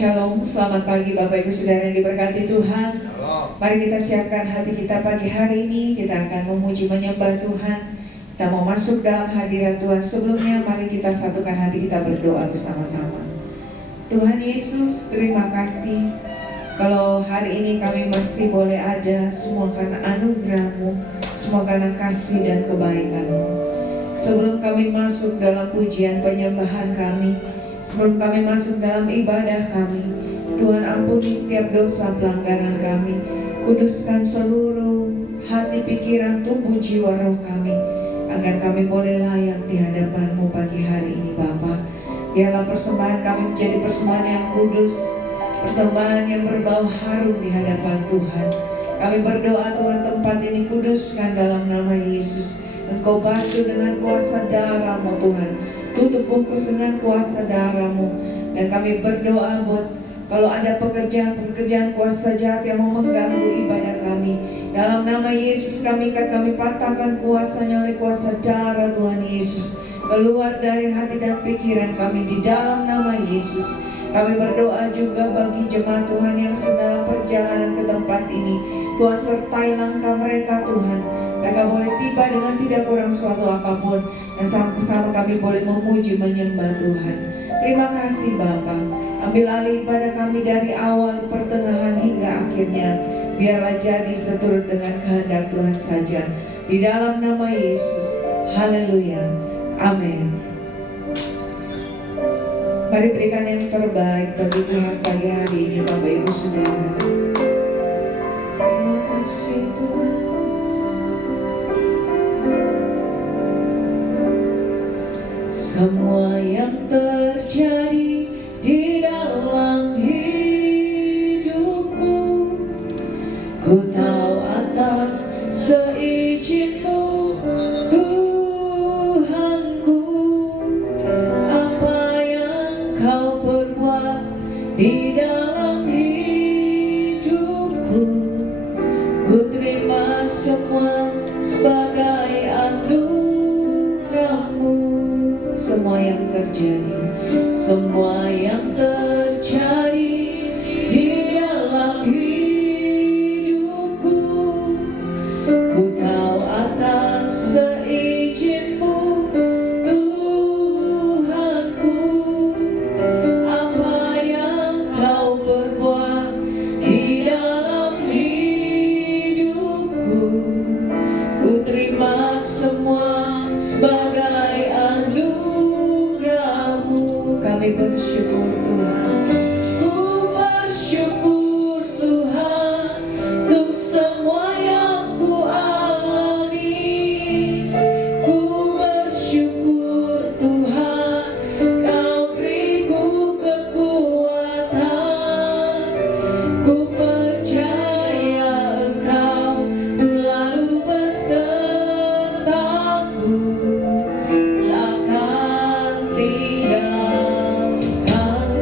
Shalom, selamat pagi Bapak Ibu Saudara yang diberkati Tuhan. Mari kita siapkan hati kita pagi hari ini. Kita akan memuji menyembah Tuhan. Kita mau masuk dalam hadirat Tuhan. Sebelumnya mari kita satukan hati kita berdoa bersama-sama. Tuhan Yesus, terima kasih kalau hari ini kami masih boleh ada, semua karena anugerah-Mu, semua karena kasih dan kebaikan-Mu. Sebelum kami masuk dalam pujian penyembahan kami, sebelum kami masuk dalam ibadah kami, Tuhan ampuni setiap dosa pelanggaran kami. Kuduskan seluruh hati, pikiran, tubuh, jiwa, roh kami, agar kami boleh layak di hadapan-Mu pagi hari ini Bapa. Biarlah persembahan kami menjadi persembahan yang kudus, persembahan yang berbau harum di hadapan Tuhan. Kami berdoa Tuhan, tempat ini kuduskan dalam nama Yesus. Engkau basuh dengan kuasa darah-Mu Tuhan, tutup bungkus dengan kuasa darah-Mu. Dan kami berdoa buat kalau ada pekerjaan kuasa jahat yang mau mengganggu ibadah kami, dalam nama Yesus kami ikat, kami patahkan kuasanya oleh kuasa darah Tuhan Yesus. Keluar dari hati dan pikiran kami di dalam nama Yesus. Kami berdoa juga bagi jemaat Tuhan yang sedang perjalanan ke tempat ini. Tuhan sertai langkah mereka Tuhan. Mereka boleh tiba dengan tidak kurang suatu apapun. Dan sama-sama kami boleh memuji menyembah Tuhan. Terima kasih Bapa. Ambil alih ibadah kami dari awal, pertengahan hingga akhirnya. Biarlah jadi seturut dengan kehendak Tuhan saja. Di dalam nama Yesus. Haleluya. Amin. Mari berikan yang terbaik bagi Tuhan pagi hari ini Bapak Ibu Saudara. Terima kasih Tuhan. Semua yang terjadi di dalam hidupku, ku tahu atas seizin-Mu Tuhanku. Apa yang Kau perbuat di dalam hidupku, ku terima semua sebagai anugerah-Mu. Semua yang terjadi, semua yang terjadi di dalam hidupku, ku tahu atas seizin-Mu Tuhanku. Apa yang Kau perbuat di dalam hidupku, ku terima semua sebagai anugerah-Mu. Kami bersyukur Tuhan. Ku bersyukur Tuhan untuk semua yang ku alami. Ku bersyukur Tuhan, Kau beriku kekuatan. Ku percaya Engkau selalu besertaku, takkan tinggalkanku.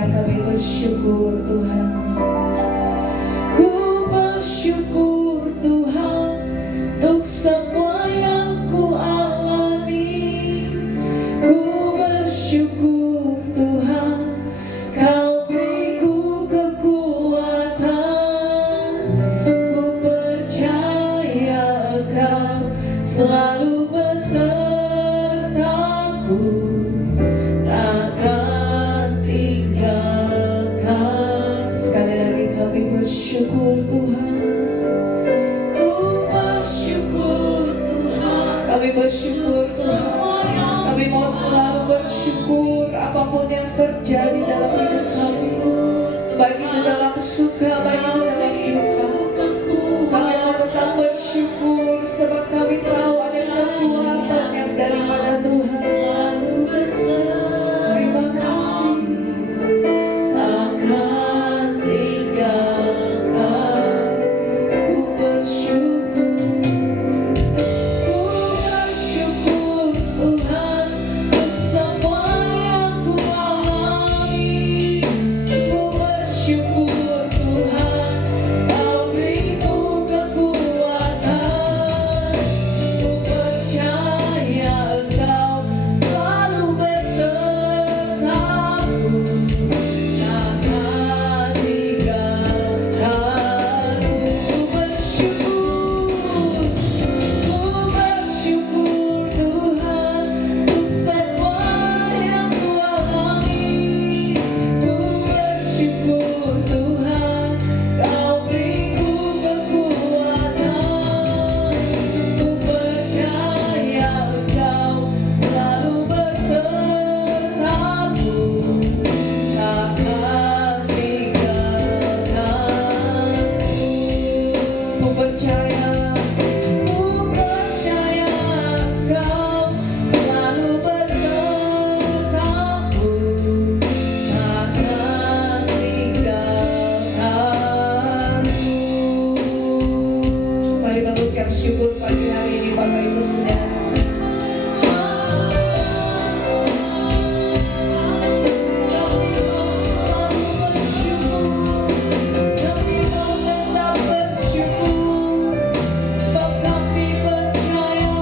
Saudara kami bersyukur Tuhan. Ku bersyukur Tuhan untuk semua yang ku alami. Ku bersyukur Tuhan, Kau beriku kekuatan. Ku percaya Kau selalu besertaku, takkan tinggalkan. Sekali lagi kami bersyukur Tuhan. Ku bersyukur Tuhan. Kami bersyukur Tuhan. Kami mau selalu bersyukur apapun yang terjadi dalam hidup kami. Baik itu dalam suka, baik itu dalam duka. Kami mau tetap bersyukur sebab kami tahu ada kekuatan yang daripada Tuhan. Terima kasih. Takkan tinggalkan. Ku bersyukur. Ku bersyukur Tuhan untuk semua yang ku alami. Ku bersyukur Tuhan, Kau beriku kekuatan. Ku percaya Engkau selalu besertaku, takkan tinggalkan. Ku bersyukur Tuhan untuk semua yang ku alami. Ku bersyukur Tuhan, Kau beriku kekuatan. Ku percaya Engkau selalu besertaku, takkan tinggalkan. Ku percaya Kau selalu besertaku, takkan tinggalkanku. Mari mengucap syukur pagi hari ini Bapak Ibu Saudara. Kami mau selalu bersyukur, kami mau tetap bersyukur, sebab kami percaya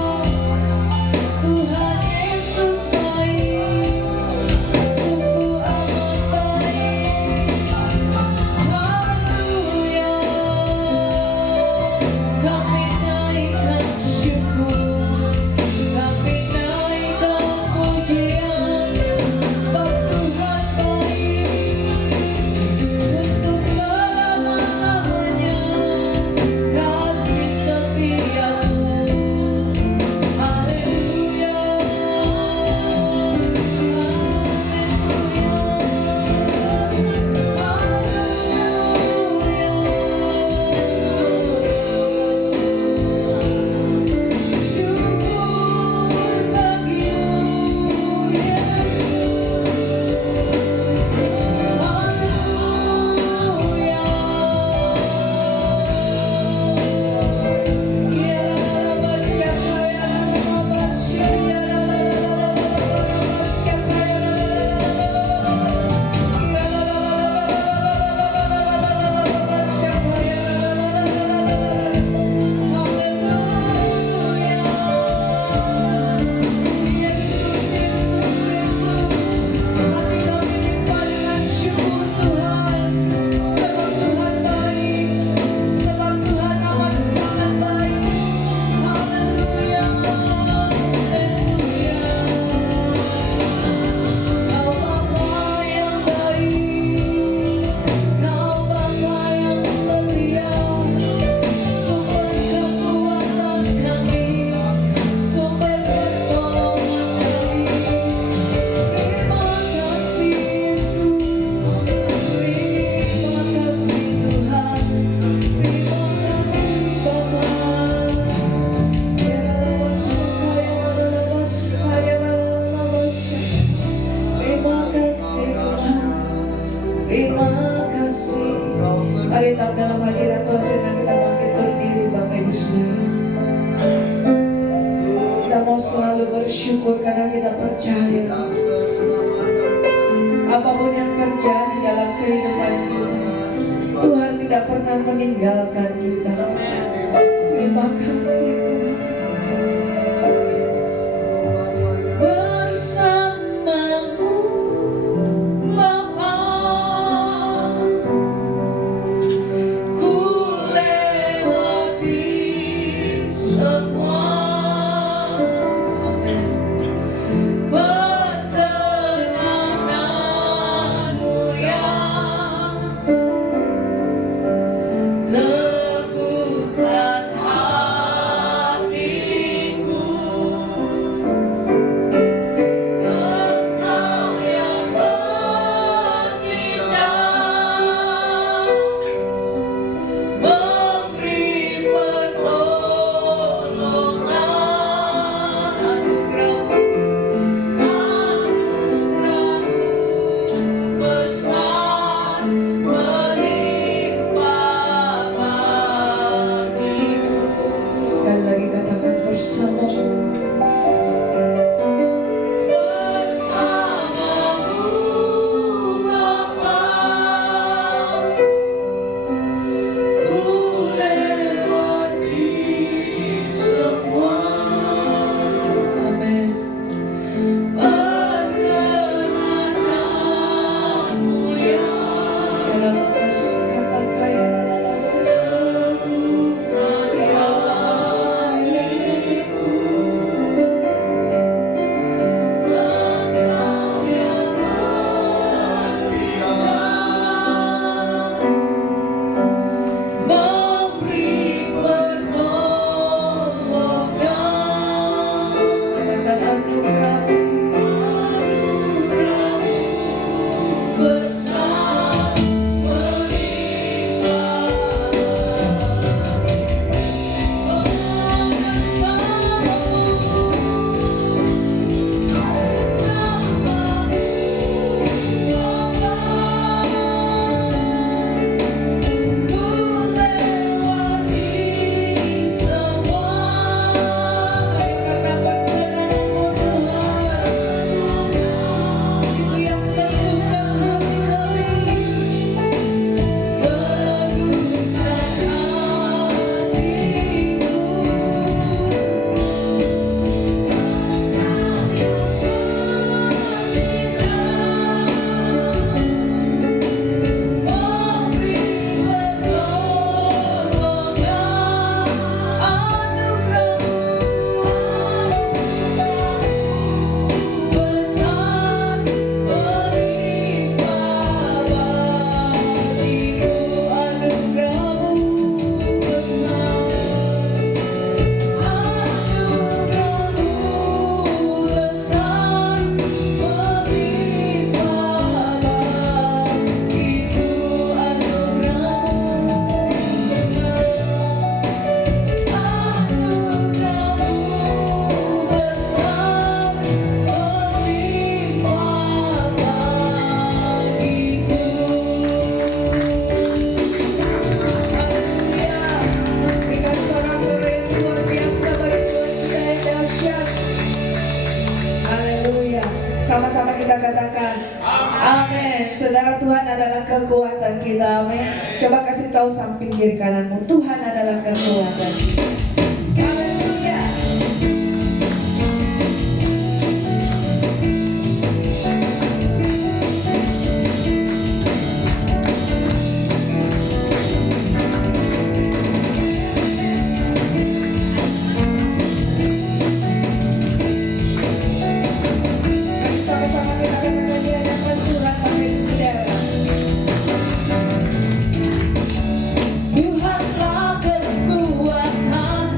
Tuhan Yesus baik, sungguh amat baik. Haleluya. Kami naikkan syukur, kami naikkan pujian, sebab Tuhan baik untuk selama-lamanya. Kasih setia-Mu. Haleluya. Mari tetap dalam hadirat Tuhan sedang kita bangkit berdiri Bapak Ibu Saudara. Kita mau selalu bersyukur karena kita percaya Apapun yang terjadi dalam kehidupan kita, Tuhan tidak pernah meninggalkan kita. Terima kasih Tuhan. Bersamamu Bapa, ku lewati semua. Perkenananmu yang teguhkan hatiku. Engkau yang bertindak, memberi pertolongan. Anugerah-Mu besar melimpah bagiku. Sekali lagi katakan bersamamu. Bersamamu Bapa, ku lewati semua. Amin. Perkenananmu yang dalam kata kaya teguhkan Yesus. Engkau yang bertindak, memberi pertolongan. Katakan anugerah-Mu besar Sama-sama kita katakan amin. Saudara, Tuhan adalah kekuatan kita. Amin. Coba kasih tahu samping kiri kananmu, Tuhan adalah kekuatan kita. Haleluya. Sama-sama kita katakan di hadapan Tuhan pakai saudara. Tuhanlah kekuatan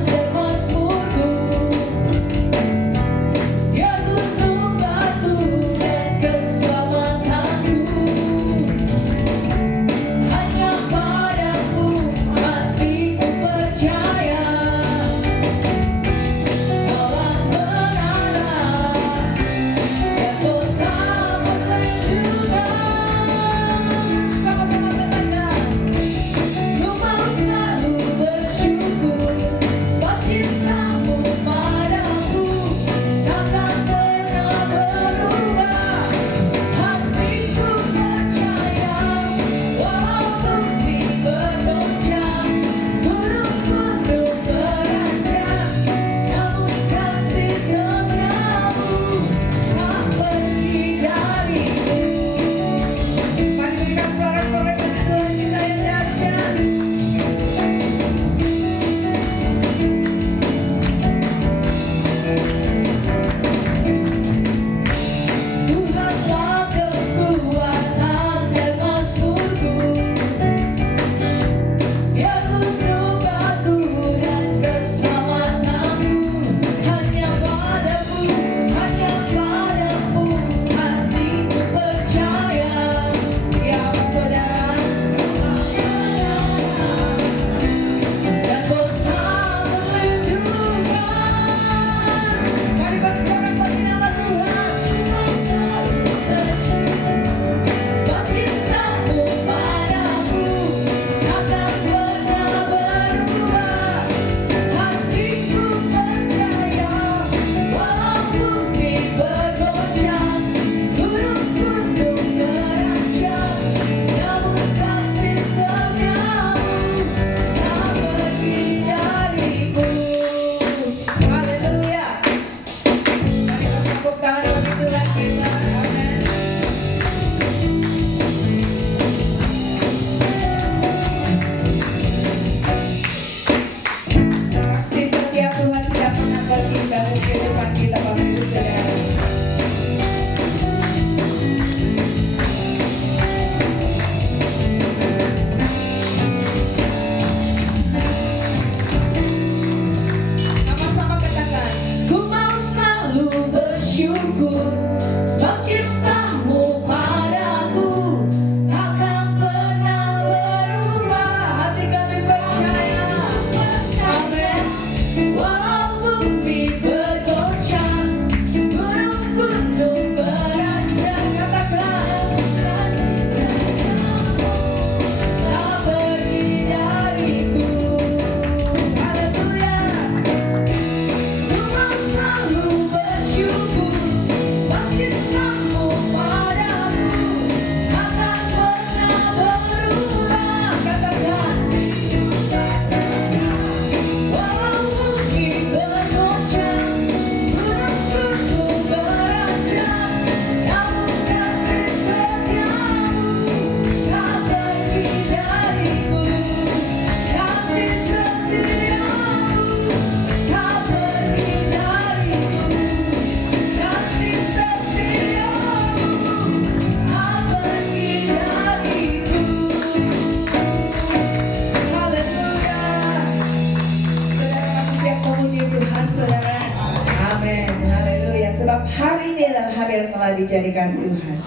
dijadikan Tuhan.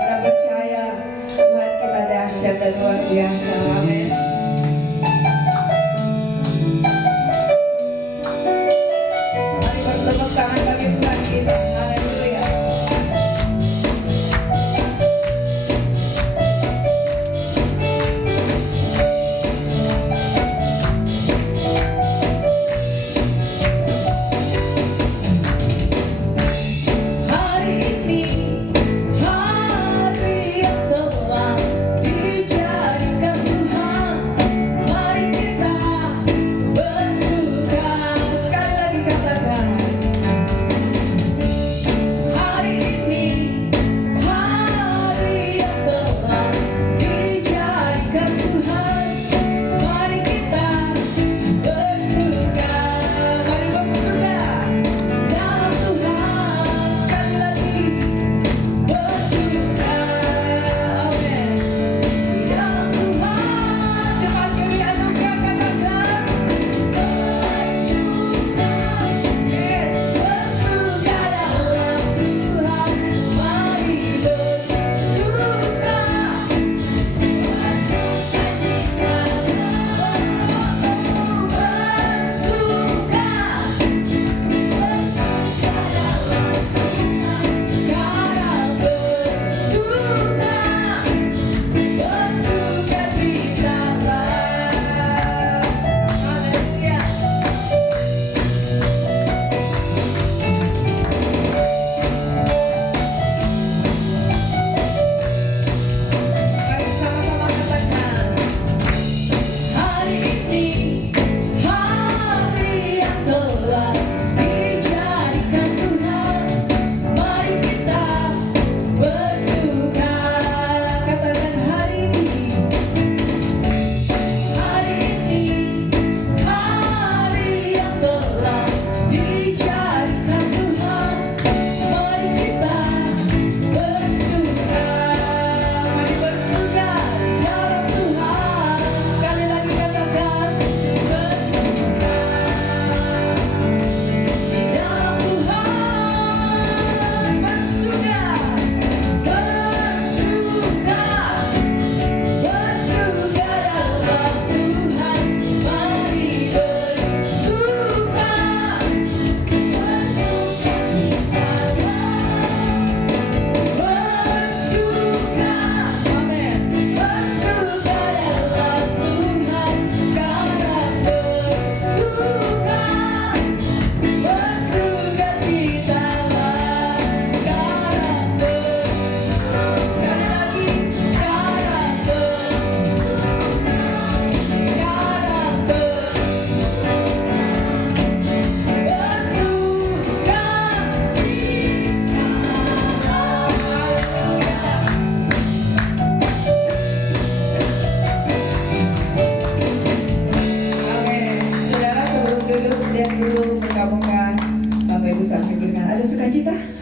Kita percaya Tuhan kita dahsyat dan luar biasa. Amin. Mari bertepuk tangan bagi Tuhan kita. Haleluya.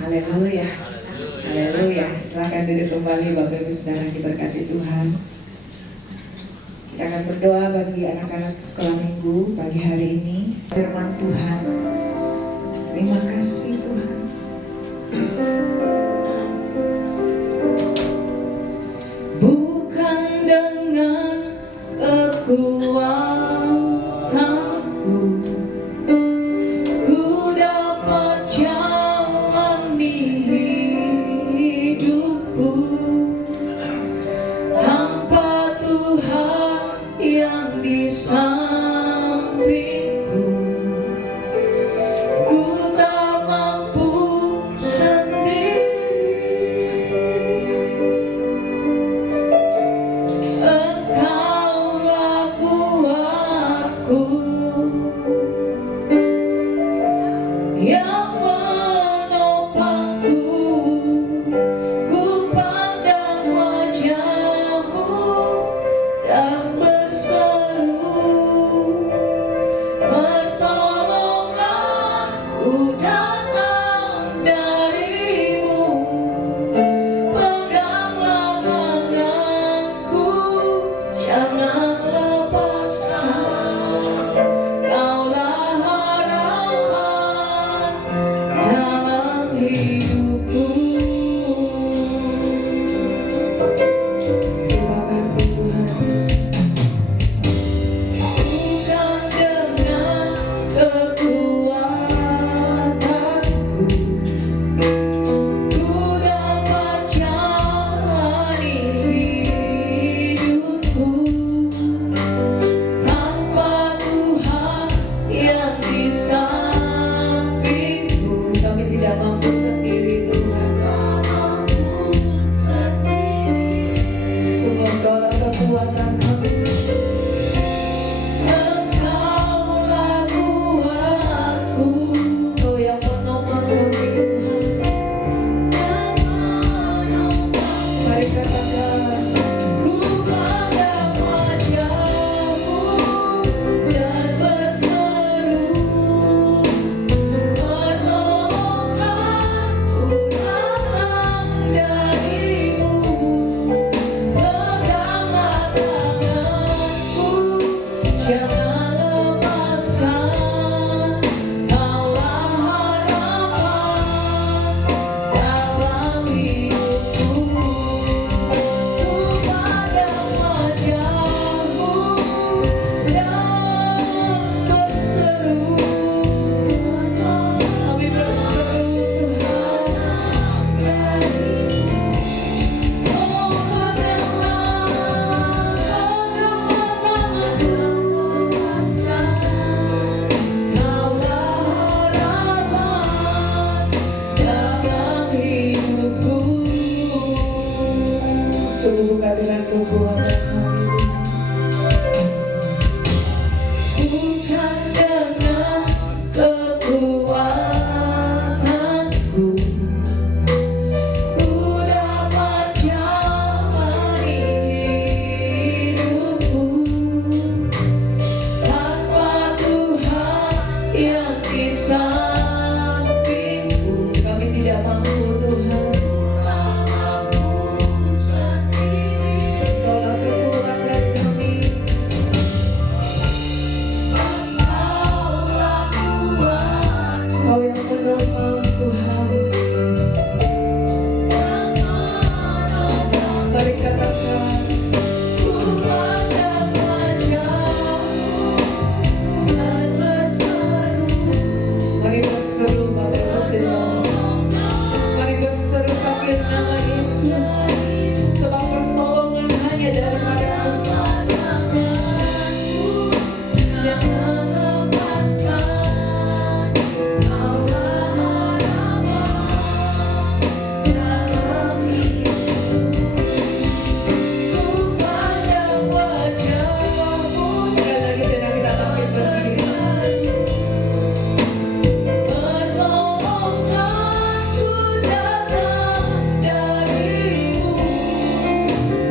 Haleluya. Haleluya. Silakan duduk kembali Bapak Ibu Saudara diberkati Tuhan. Kita akan berdoa bagi anak-anak sekolah minggu pagi hari ini. Firman Tuhan. Terima kasih Tuhan. Bukan dengan kekuatanku ku dapat jalani hidupku tanpa Tuhan yang di sampingku. Ku tak mampu sendiri. Engkaulah kuatku yang menopangku. Ku pandang kekuatan kami. Engkaulah kuatku, Kau yang menopang kami Tuhan. Mari katakan, ku pandang wajah-Mu dan berseru, pertolongan ku datang dari-Mu. Peganglah tanganku, jangan lepaskan, Kaulah harapan dalam hidupku. Ku pandang wajah-Mu dan berseru, kami berseru Tuhan. Oh peganglah tanganku, Kaulah harapan dalam hidupku. Sungguh bukan dengan kekuatan kami, bukan dengan kekuatanku, ku dapat jalani hidupku. Tanpa Tuhan yang di sampingku, kami tidak mampu Tuhan. Kaulah kekuatan kami. Kau yang menopang Tuhan. Mari katakan, ku pandang wajah-Mu dan berseru. Mari berseru, mari berseru. Mari berseru panggil nama Yesus. Sebab pertolongan hanya daripada-Mu. Jangan lepaskan, Kaulah harapan dalam hidupku. Ku pandang wajah-Mu. Sekali lagi senang kita bangkit berdiri. Pertolongan ku datang dari-Mu.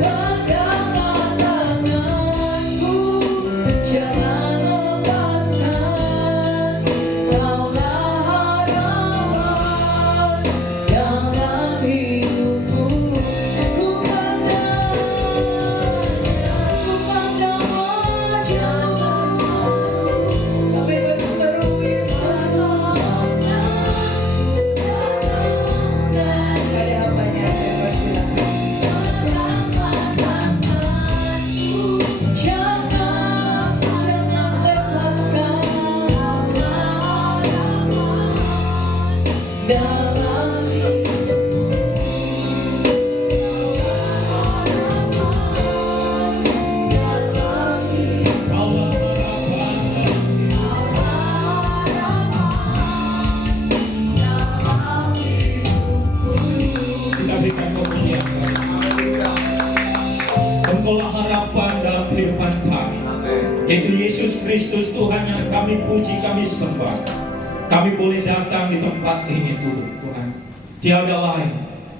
Peganglah tanganku, jangan lepaskan, Kaulah harapan dalam hidupku. Ku pandang wajah-Mu, kami berseru Yesus. Ada hambanya, saya persilakan. Jangan lepaskan, dalam Kita berikan kemuliaan. Engkaulah harapan dalam kehidupan kami. Yaitu Yesus Kristus Tuhan yang kami puji, kami sembah. Kami boleh datang di tempat ini Tuhan. Tiada lain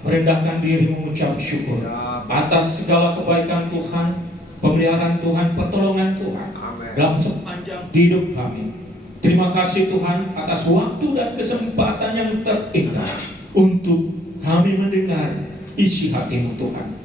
merendahkan diri mengucap syukur atas segala kebaikan Tuhan, pemeliharaan Tuhan, pertolongan Tuhan dalam sepanjang hidup kami. Terima kasih Tuhan atas waktu dan kesempatan yang terindah untuk kami mendengar isi hati-Mu Tuhan.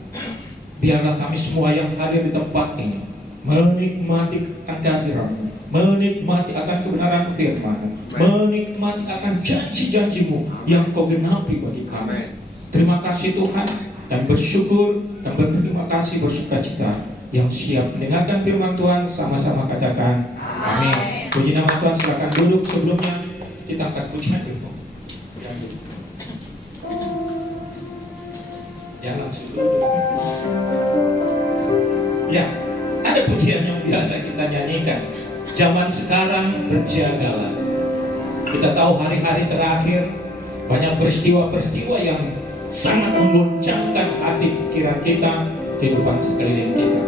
Biarlah kami semua yang hadir di tempat ini menikmati akan kehadiran-Mu, menikmati akan kebenaran firman, menikmati akan janji-janji-Mu yang Kau genapi bagi kami. Terima kasih Tuhan, dan bersyukur dan berterima kasih, bersukacita yang siap mendengarkan firman Tuhan. Sama-sama katakan amin. Puji nama Tuhan. Silakan duduk. Sebelumnya kita angkat pujian dulu. Jangan langsung duduk. Ya, ada pujian yang biasa kita nyanyikan. Zaman sekarang berjagalah. Kita tahu hari-hari terakhir banyak peristiwa-peristiwa yang sangat menggoncangkan hati pikiran kita, kehidupan sekeliling kita.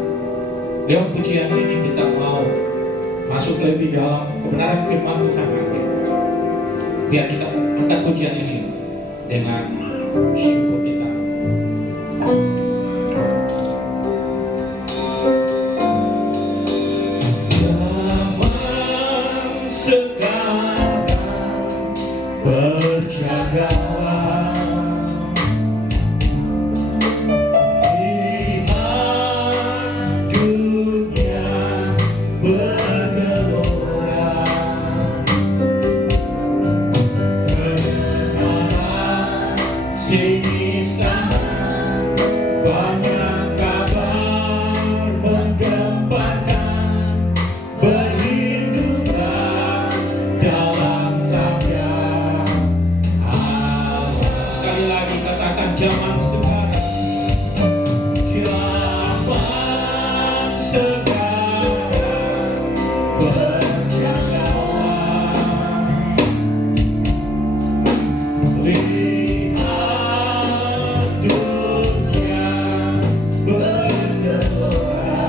Lewat pujian ini kita mau masuk lebih dalam kebenaran firman Tuhan lagi. Biar kita angkat pujian ini dengan syukur kita. Zaman sekarang berjagalah, lihat dunia bergelora, kedengaran sini sana banyak kabar menggemparkan, berlindunglah dalam sabda Allah. Sekali lagi katakan zaman sekarang, zaman sekarang berjagalah, lihat dunia bergelora,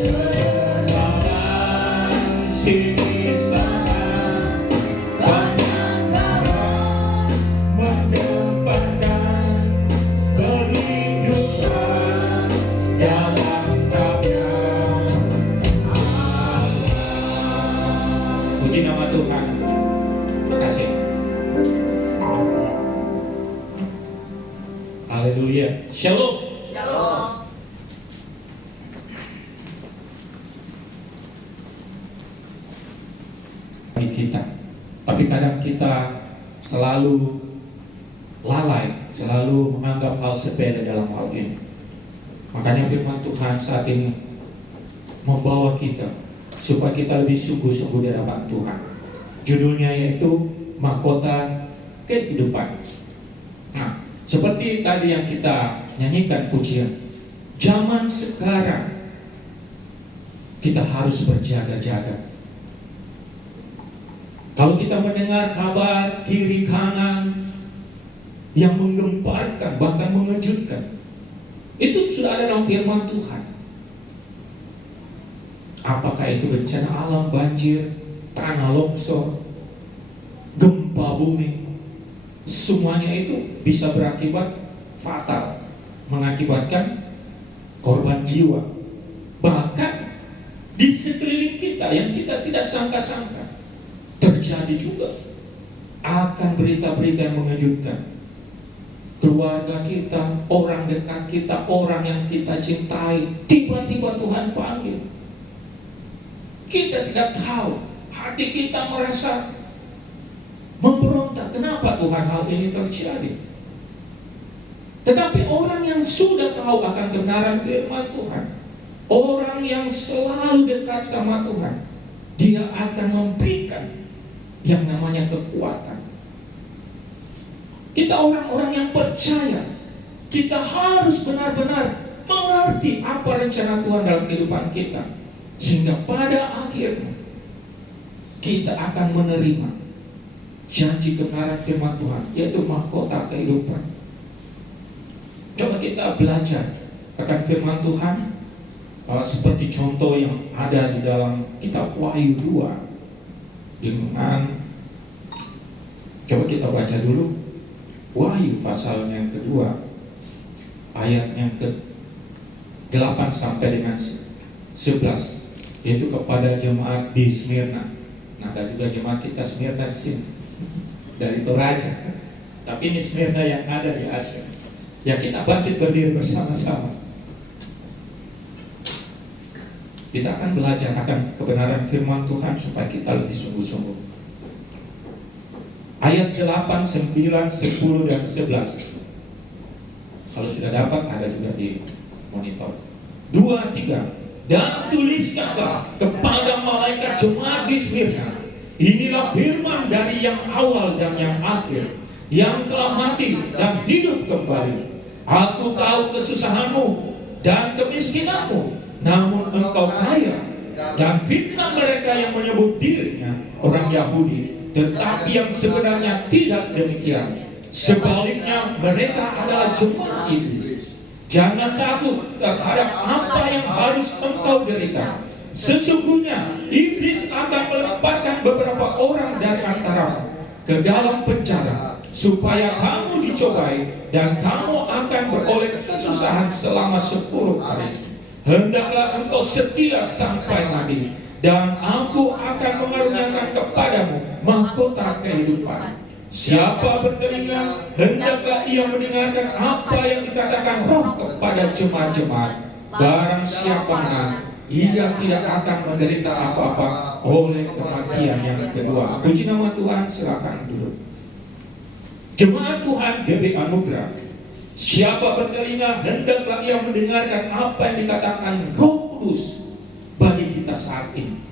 kedengaran sini sana banyak kabar menggemparkan, berlindunglah dalam sabda Allah. Puji nama Tuhan. Terima kasih. Haleluya. Shalom. Bagi kita. Tapi kadang kita selalu lalai, selalu menganggap hal sepele dalam hal ini. Makanya firman Tuhan saat ini membawa kita supaya kita lebih sungguh-sungguh di hadapan Tuhan. Judulnya yaitu mahkota kehidupan. Nah, seperti tadi yang kita nyanyikan pujian, zaman sekarang kita harus berjaga-jaga. Kalau kita mendengar kabar kiri kanan yang menggemparkan, bahkan mengejutkan, itu sudah ada dalam firman Tuhan. Apakah itu bencana alam, banjir, tanah longsor, gempa bumi, semuanya itu bisa berakibat fatal, mengakibatkan korban jiwa. Bahkan di sekeliling kita yang kita tidak sangka-sangka terjadi juga akan berita-berita yang mengejutkan. Keluarga kita, orang dekat kita, orang yang kita cintai, tiba-tiba Tuhan panggil. Kita tidak tahu, hati kita merasa memberontak. Kenapa Tuhan hal ini terjadi? Tetapi orang yang sudah tahu akan kebenaran firman Tuhan, orang yang selalu dekat sama Tuhan, dia akan memberikan yang namanya kekuatan. Kita orang-orang yang percaya, kita harus benar-benar mengerti apa rencana Tuhan dalam kehidupan kita, sehingga pada akhirnya kita akan menerima janji kebenaran firman Tuhan, yaitu mahkota kehidupan. Coba kita belajar akan firman Tuhan seperti contoh yang ada di dalam kitab Wahyu 2. Dengan coba kita baca dulu Wahyu pasal yang kedua, ayat yang ke-8 sampai dengan 11, yaitu kepada jemaat di Smyrna. Nah, ada juga jemaat kita Smyrna di sini dari Toraja, tapi ini Smyrna yang ada di Asia. Ya, kita bangkit berdiri bersama-sama. Kita akan belajar akan kebenaran firman Tuhan supaya kita lebih sungguh-sungguh. Ayat 8, 9, 10, dan 11. Kalau sudah dapat, ada juga di monitor. 2, 3. Dan tuliskanlah kepada malaikat jemaat di Smyrna, inilah firman dari yang awal dan yang akhir, yang telah mati dan hidup kembali. Aku tahu kesusahanmu dan kemiskinanmu, namun engkau kaya, dan fitnah mereka yang menyebut dirinya orang Yahudi, tetapi yang sebenarnya tidak demikian. Sebaliknya mereka adalah jemaat iblis. Jangan takut terhadap apa yang harus engkau derita. Sesungguhnya iblis akan melemparkan beberapa orang dari antaramu ke dalam penjara, supaya kamu dicobai dan kamu akan beroleh kesusahan selama 10 hari. Hendaklah engkau setia sampai mati, dan aku akan mengaruniakan kepadamu mahkota kehidupan. Siapa bertelinga, hendaklah ia mendengarkan apa yang dikatakan Roh kepada jemaat-jemaat. Barang siapa menang, ia tidak akan menderita apa-apa oleh kematian yang kedua. Puji nama Tuhan, silakan duduk. Jemaat Tuhan GB Anugerah, siapa bertelinga, hendaklah ia mendengarkan apa yang dikatakan Roh Kudus bagi kita saat ini.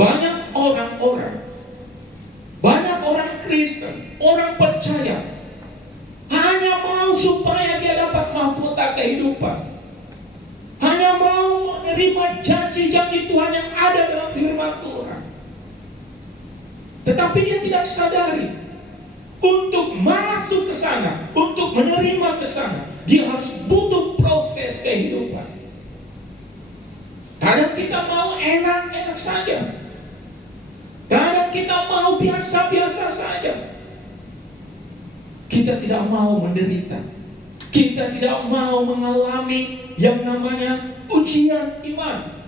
Banyak orang Kristen, orang percaya, hanya mau supaya dia dapat mahkota kehidupan, hanya mau menerima janji-janji Tuhan yang ada dalam firman Tuhan. Tetapi dia tidak sadari, untuk masuk ke sana, untuk menerima ke sana, dia harus butuh proses kehidupan. Kadang kita mau enak-enak saja, kadang kita mau biasa-biasa saja. Kita tidak mau menderita, kita tidak mau mengalami yang namanya ujian iman.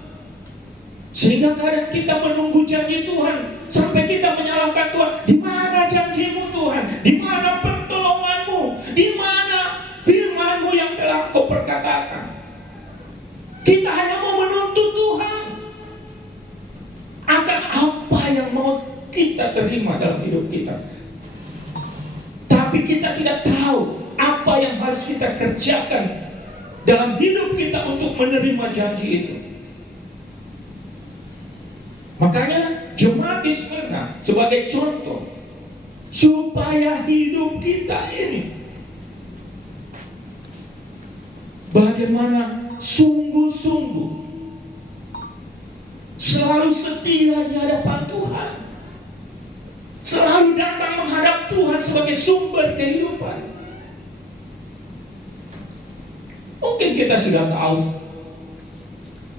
Sehingga kadang kita menunggu janji Tuhan, sampai kita menyalahkan Tuhan. Di mana janjimu Tuhan? Di mana pertolonganmu? Di mana firman-Mu yang telah Kau perkatakan? Kita hanya mau menuntut Tuhan akan apa yang mau kita terima dalam hidup kita. Tapi kita tidak tahu apa yang harus kita kerjakan dalam hidup kita untuk menerima janji itu. Makanya jemaat di Smyrna sebagai contoh, supaya hidup kita ini bagaimana sungguh-sungguh selalu setia di hadapan Tuhan, selalu datang menghadap Tuhan sebagai sumber kehidupan. Mungkin kita sudah tahu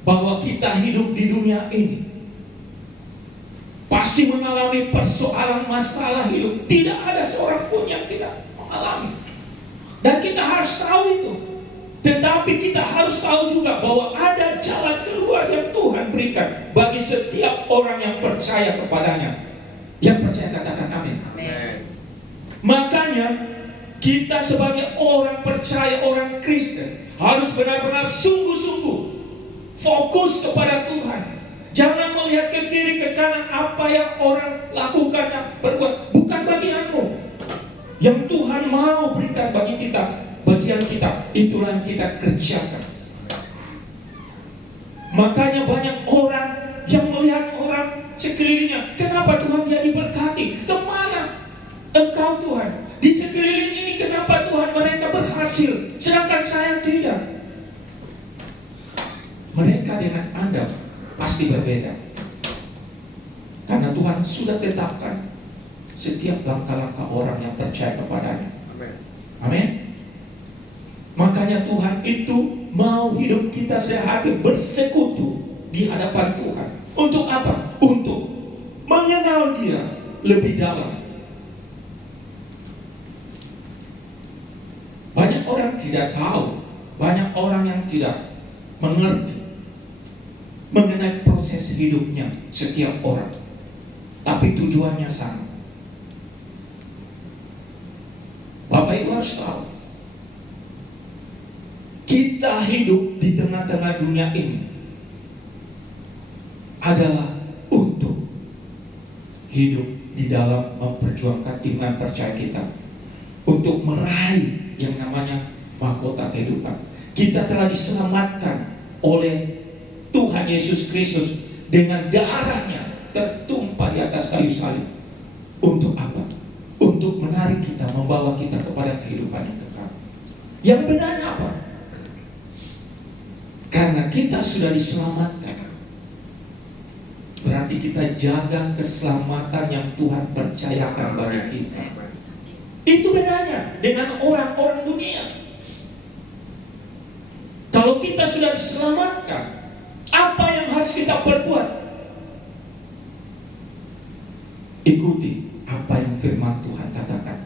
bahwa kita hidup di dunia ini pasti mengalami persoalan masalah hidup. Tidak ada seorang pun yang tidak mengalami, dan kita harus tahu itu. Tetapi kita harus tahu juga bahwa ada jalan keluar yang Tuhan berikan bagi setiap orang yang percaya kepadanya. Yang percaya katakan amin. Makanya kita sebagai orang percaya, orang Kristen, harus benar-benar sungguh-sungguh fokus kepada Tuhan. Jangan melihat ke kiri ke kanan apa yang orang lakukan dan berbuat. Bukan bagianmu. Yang Tuhan mau berikan bagi kita, bagian kita, itulah yang kita kerjakan. Makanya banyak orang yang melihat orang sekelilingnya, kenapa Tuhan dia diberkati? Kemana engkau Tuhan? Di sekeliling ini kenapa Tuhan mereka berhasil, sedangkan saya tidak? Mereka dengan Anda pasti berbeda, karena Tuhan sudah tetapkan setiap langkah-langkah orang yang percaya kepadanya. Amin. Makanya Tuhan itu mau hidup kita sehati bersekutu di hadapan Tuhan. Untuk apa? Untuk mengenal Dia lebih dalam. Banyak orang tidak tahu, banyak orang yang tidak mengerti mengenai proses hidupnya setiap orang. Tapi tujuannya sama. Bapak Ibu harus tahu, kita hidup di tengah-tengah dunia ini adalah untuk hidup di dalam memperjuangkan iman percaya kita, untuk meraih yang namanya mahkota kehidupan. Kita telah diselamatkan oleh Tuhan Yesus Kristus dengan darahnya tertumpah di atas kayu salib. Untuk apa? Untuk menarik kita, membawa kita kepada kehidupan yang kekal. Yang benar apa? Karena kita sudah diselamatkan, berarti kita jaga keselamatan yang Tuhan percayakan bagi kita. Itu bedanya dengan orang-orang dunia. Kalau kita sudah diselamatkan, apa yang harus kita perbuat? Ikuti apa yang firman Tuhan katakan.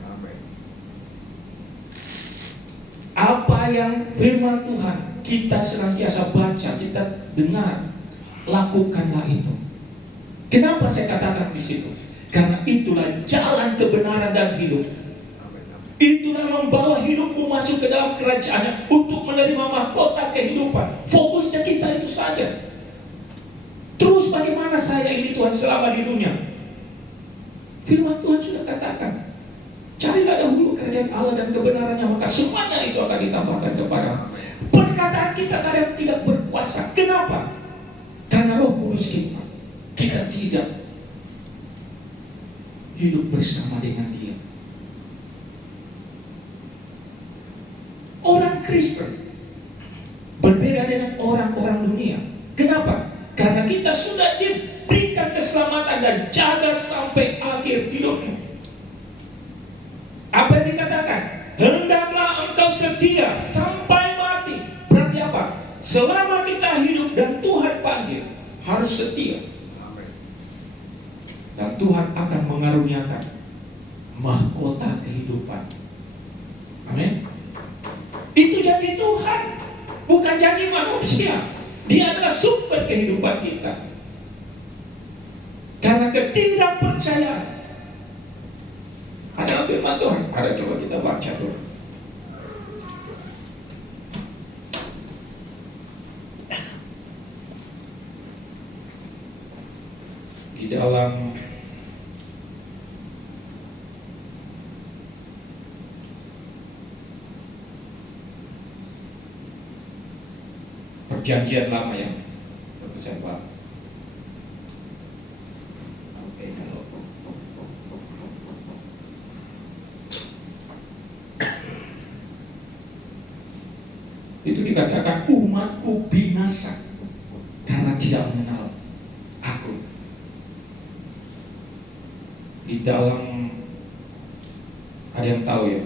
Apa yang firman Tuhan kita senantiasa baca, kita dengar, lakukanlah itu. Kenapa saya katakan di situ? Karena itulah jalan kebenaran dan hidup. Itulah membawa hidupmu masuk ke dalam kerajaannya untuk menerima mahkota kehidupan. Fokusnya kita itu saja. Terus bagaimana saya ini Tuhan selama di dunia? Firman Tuhan sudah katakan, carilah dahulu kerajaan Allah dan kebenarannya, maka semuanya itu akan ditambahkan kepada. Perkataan kita kadang tidak berkuasa. Kenapa? Karena Roh Kudus kita tidak hidup bersama dengan Dia. Orang Kristen berbeda dengan orang-orang dunia. Kenapa? Karena kita sudah diberikan keselamatan dan jaga sampai akhir hidupmu. Apa yang dikatakan? Hendaklah engkau setia sampai mati. Berarti apa? Selama kita hidup dan Tuhan panggil, harus setia. Dan Tuhan akan mengaruniakan mahkota kehidupan. Amin. Itu jadi Tuhan, bukan jadi manusia. Dia adalah sumber kehidupan kita. Karena ketidakpercayaan. Ada firman Tuhan, ada, coba kita baca dulu. Di dalam Perjanjian Lama ya, saya Pak. Oke, kalau itu dikatakan umatku binasa karena tidak mengenal aku. Di dalam, ada yang tahu ya?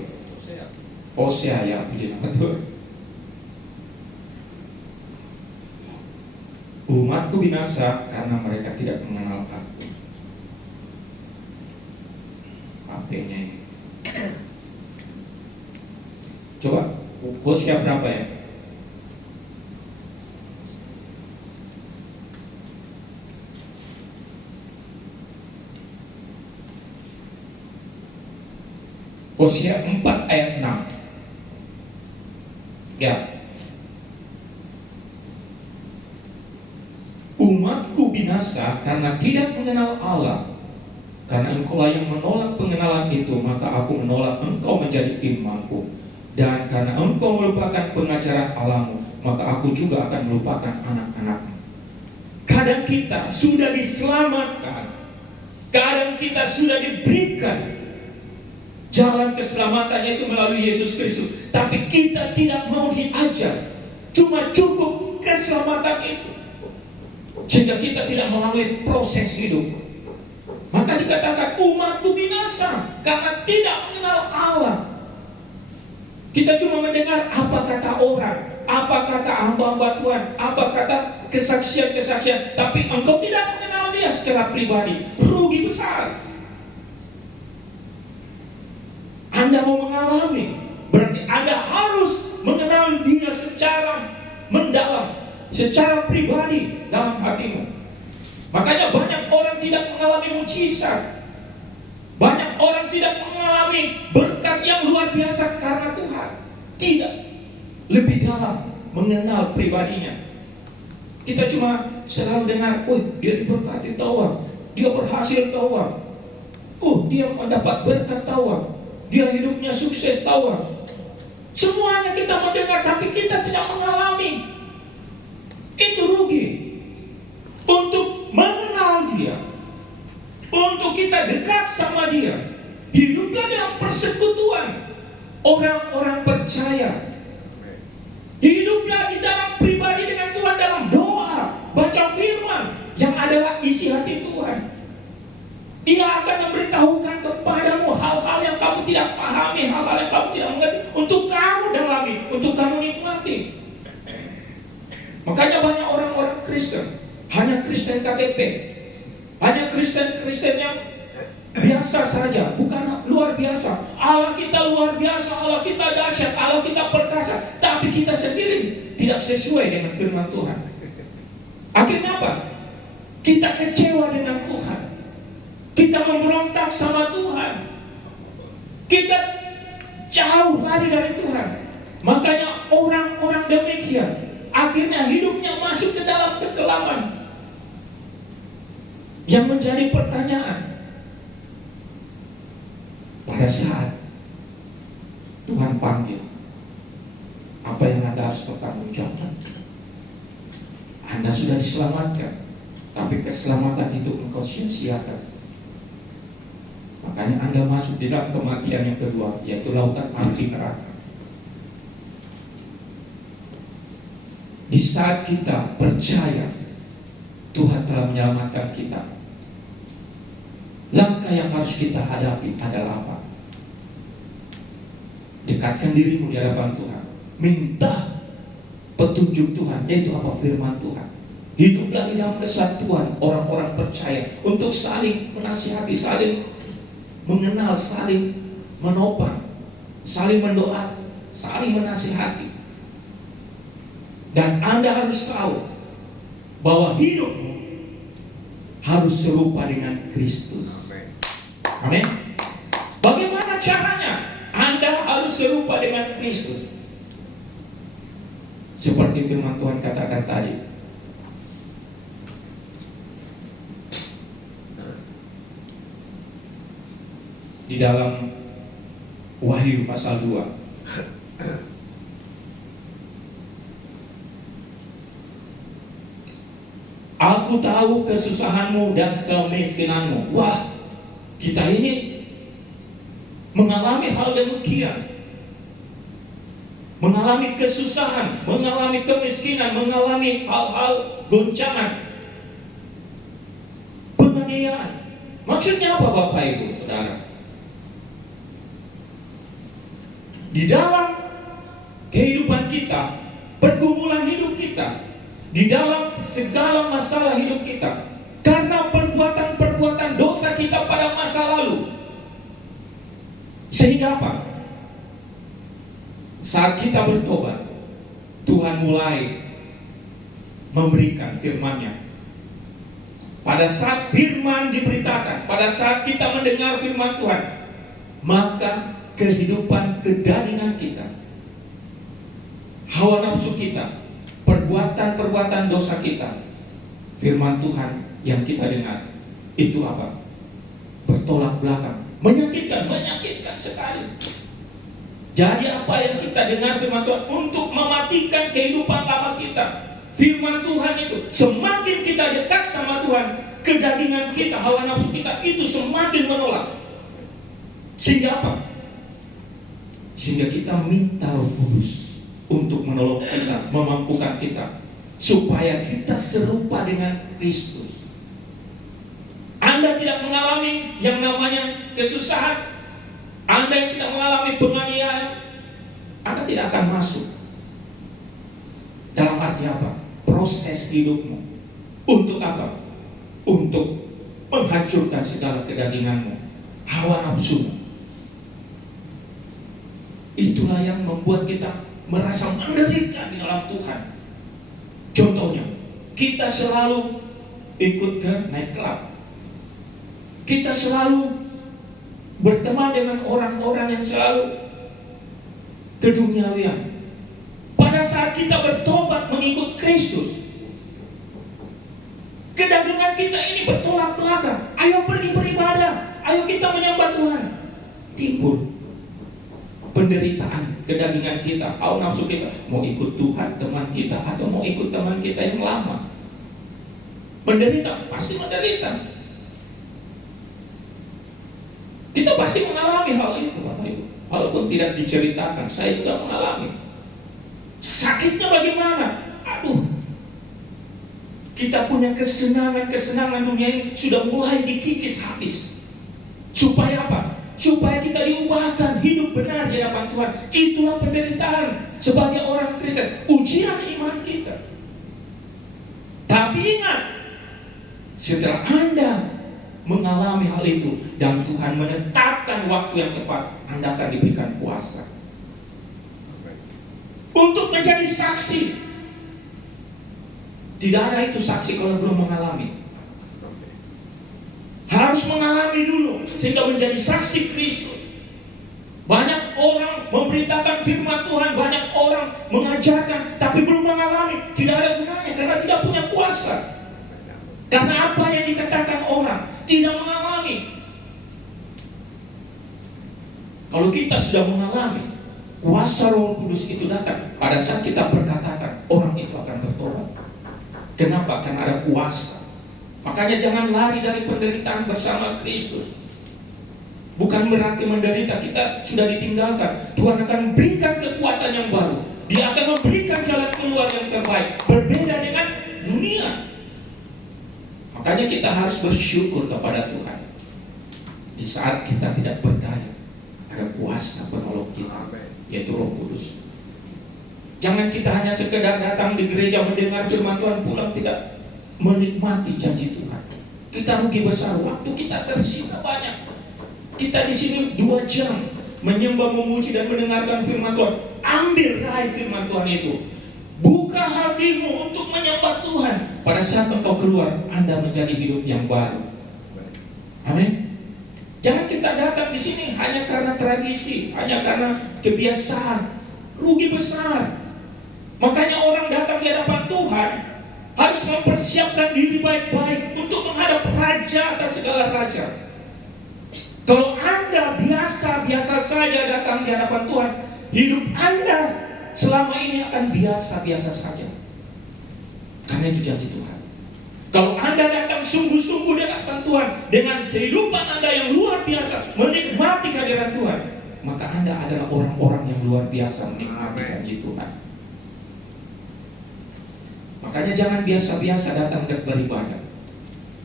Hosea ya, betul. Umatku binasa karena mereka tidak mengenal aku. HP-nya ini. Coba, Hosea berapa ya? Hosea 4 ayat 6. Ya. Umatku binasa karena tidak mengenal Allah. Karena engkaulah yang menolak pengenalan itu, maka aku menolak engkau menjadi imamku. Dan karena engkau melupakan pengajaran Allahmu, maka aku juga akan melupakan anak-anakmu. Kadang kita sudah diselamatkan, kadang kita sudah diberikan jalan keselamatannya itu melalui Yesus Kristus, tapi kita tidak mau diajar. Cuma cukup keselamatan itu, sehingga kita tidak melalui proses hidup. Maka dikatakan umatku binasa karena tidak mengenal Allah. Kita cuma mendengar apa kata orang, apa kata hamba-hamba Tuhan, apa kata kesaksian-kesaksian, tapi engkau tidak mengenal dia secara pribadi. Rugi besar. Anda mau mengalami, berarti Anda harus mengenal dia secara mendalam, secara pribadi dalam hatimu. Makanya banyak orang tidak mengalami mujizat, banyak orang tidak mengalami berkat yang luar biasa karena Tuhan tidak lebih dalam mengenal pribadinya. Kita cuma selalu dengar, oh dia diberkati tawa, dia berhasil tawa, oh dia mendapat berkat tawa, dia hidupnya sukses tawa. Semuanya kita mendengar, tapi kita tidak mengalami. Itu rugi. Untuk mengenal dia, untuk kita dekat sama dia, hiduplah dalam persekutuan orang-orang percaya. Hiduplah di dalam pribadi dengan Tuhan dalam doa, baca firman yang adalah isi hati Tuhan. Dia akan memberitahukan kepadamu hal-hal yang kamu tidak pahami, hal-hal yang kamu tidak mengerti, untuk kamu dalami, untuk kamu nikmati. Makanya banyak orang-orang Kristen hanya Kristen KTP, hanya Kristen yang biasa saja, bukan luar biasa. Allah kita luar biasa, Allah kita dahsyat, Allah kita perkasa, tapi kita sendiri tidak sesuai dengan firman Tuhan. Akhirnya apa? Kita kecewa dengan Tuhan, kita memberontak sama Tuhan, kita jauh lari dari Tuhan. Makanya orang-orang demikian akhirnya hidupnya masuk ke dalam kekelaman. Yang menjadi pertanyaan, pada saat Tuhan panggil, apa yang Anda harus pertanggungjawabkan? Anda sudah diselamatkan, tapi keselamatan itu engkau sia-siakan. Makanya Anda masuk di dalam kematian yang kedua, yaitu lautan api neraka. Di saat kita percaya Tuhan telah menyelamatkan kita, langkah yang harus kita hadapi adalah apa? Dekatkan dirimu di hadapan Tuhan, minta petunjuk Tuhan, yaitu apa? Firman Tuhan. Hiduplah di dalam kesatuan orang-orang percaya untuk saling menasihati, saling mengenal, saling menopang, saling mendoakan, saling menasihati. Dan Anda harus tahu bahwa hidupmu harus serupa dengan Kristus. Amin. Bagaimana caranya? Anda harus serupa dengan Kristus. Seperti firman Tuhan katakan tadi. Di dalam Wahyu pasal 2. Aku tahu kesusahanmu dan kemiskinanmu. Wah, kita ini mengalami hal demikian. Mengalami kesusahan, mengalami kemiskinan, mengalami hal-hal goncangan, penganiayaan. Maksudnya apa Bapak Ibu Saudara? Di dalam kehidupan kita, pergumulan hidup kita, di dalam segala masalah hidup kita, karena perbuatan-perbuatan dosa kita pada masa lalu, sehingga apa? Saat kita bertobat, Tuhan mulai memberikan firman-Nya. Pada saat firman diberitakan, pada saat kita mendengar firman Tuhan, maka kehidupan kedagingan kita, hawa nafsu kita, perbuatan-perbuatan dosa kita, firman Tuhan yang kita dengar, itu apa? Bertolak belakang, menyakitkan sekali. Jadi apa yang kita dengar firman Tuhan untuk mematikan kehidupan lama kita. Firman Tuhan itu semakin kita dekat sama Tuhan, kedagingan kita, hawa nafsu kita itu semakin menolak. Sehingga apa? Sehingga kita minta Roh Kudus untuk menolong kita, memampukan kita, supaya kita serupa dengan Kristus. Anda tidak mengalami yang namanya kesusahan, Anda yang tidak mengalami penganiayaan, Anda tidak akan masuk. Dalam arti apa? Proses hidupmu. Untuk apa? Untuk menghancurkan segala kedaginganmu, hawa nafsumu. Itulah yang membuat kita merasa menderita di dalam Tuhan. Contohnya, kita selalu ikut ke night club. Kita selalu berteman dengan orang-orang yang selalu keduniawian. Pada saat kita bertobat mengikut Kristus, kedagingan kita ini bertolak belakang. Ayo pergi beribadah, ayo kita menyembah Tuhan. Timbul penderitaan kedagingan kita, hawa nafsu kita, mau ikut Tuhan teman kita atau mau ikut teman kita yang lama. Menderita, pasti menderita. Kita pasti mengalami hal itu, Bapak Ibu. Walaupun tidak diceritakan, saya juga mengalami. Sakitnya bagaimana? Aduh, kita punya kesenangan dunia ini sudah mulai dikikis habis. Supaya apa? Supaya kita diubahkan hidup benar di hadapan Tuhan. Itulah penderitaan sebagai orang Kristen, ujian iman kita. Tapi ingat, setelah Anda mengalami hal itu dan Tuhan menetapkan waktu yang tepat, Anda akan diberikan kuasa untuk menjadi saksi. Tidak ada itu saksi kalau belum mengalami. Harus mengalami dulu sehingga menjadi saksi Kristus. Banyak orang memberitakan firman Tuhan, banyak orang mengajarkan, tapi belum mengalami. Tidak ada gunanya karena tidak punya kuasa. Karena apa yang dikatakan orang tidak mengalami. Kalau kita sudah mengalami, kuasa Roh Kudus itu datang. Pada saat kita berkatakan, orang itu akan bertobat. Kenapa? Karena ada kuasa. Makanya jangan lari dari penderitaan bersama Kristus. Bukan berarti menderita kita sudah ditinggalkan. Tuhan akan berikan kekuatan yang baru. Dia akan memberikan jalan keluar yang terbaik. Berbeda dengan dunia. Makanya kita harus bersyukur kepada Tuhan. Di saat kita tidak berdaya, ada kuasa penolong kita, yaitu Roh Kudus. Jangan kita hanya sekedar datang di gereja mendengar firman Tuhan, pulang tidak menikmati janji Tuhan. Kita rugi besar, waktu kita tersita banyak. Kita di sini 2 jam menyembah, memuji dan mendengarkan firman Tuhan. Ambil raih firman Tuhan itu. Buka hatimu untuk menyembah Tuhan. Pada saat engkau keluar, Anda menjadi hidup yang baru. Amin. Jangan kita datang di sini hanya karena tradisi, hanya karena kebiasaan. Rugi besar. Makanya orang datang di hadapan Tuhan harus mempersiapkan diri baik-baik untuk menghadap Raja atas segala raja. Kalau Anda biasa-biasa saja datang di hadapan Tuhan, hidup Anda selama ini akan biasa-biasa saja. Karena itu janji Tuhan. Kalau Anda datang sungguh-sungguh di hadapan Tuhan dengan kehidupan Anda yang luar biasa, menikmati kehadiran Tuhan, maka Anda adalah orang-orang yang luar biasa menikmati janji Tuhan. Makanya jangan biasa-biasa datang dan beribadah.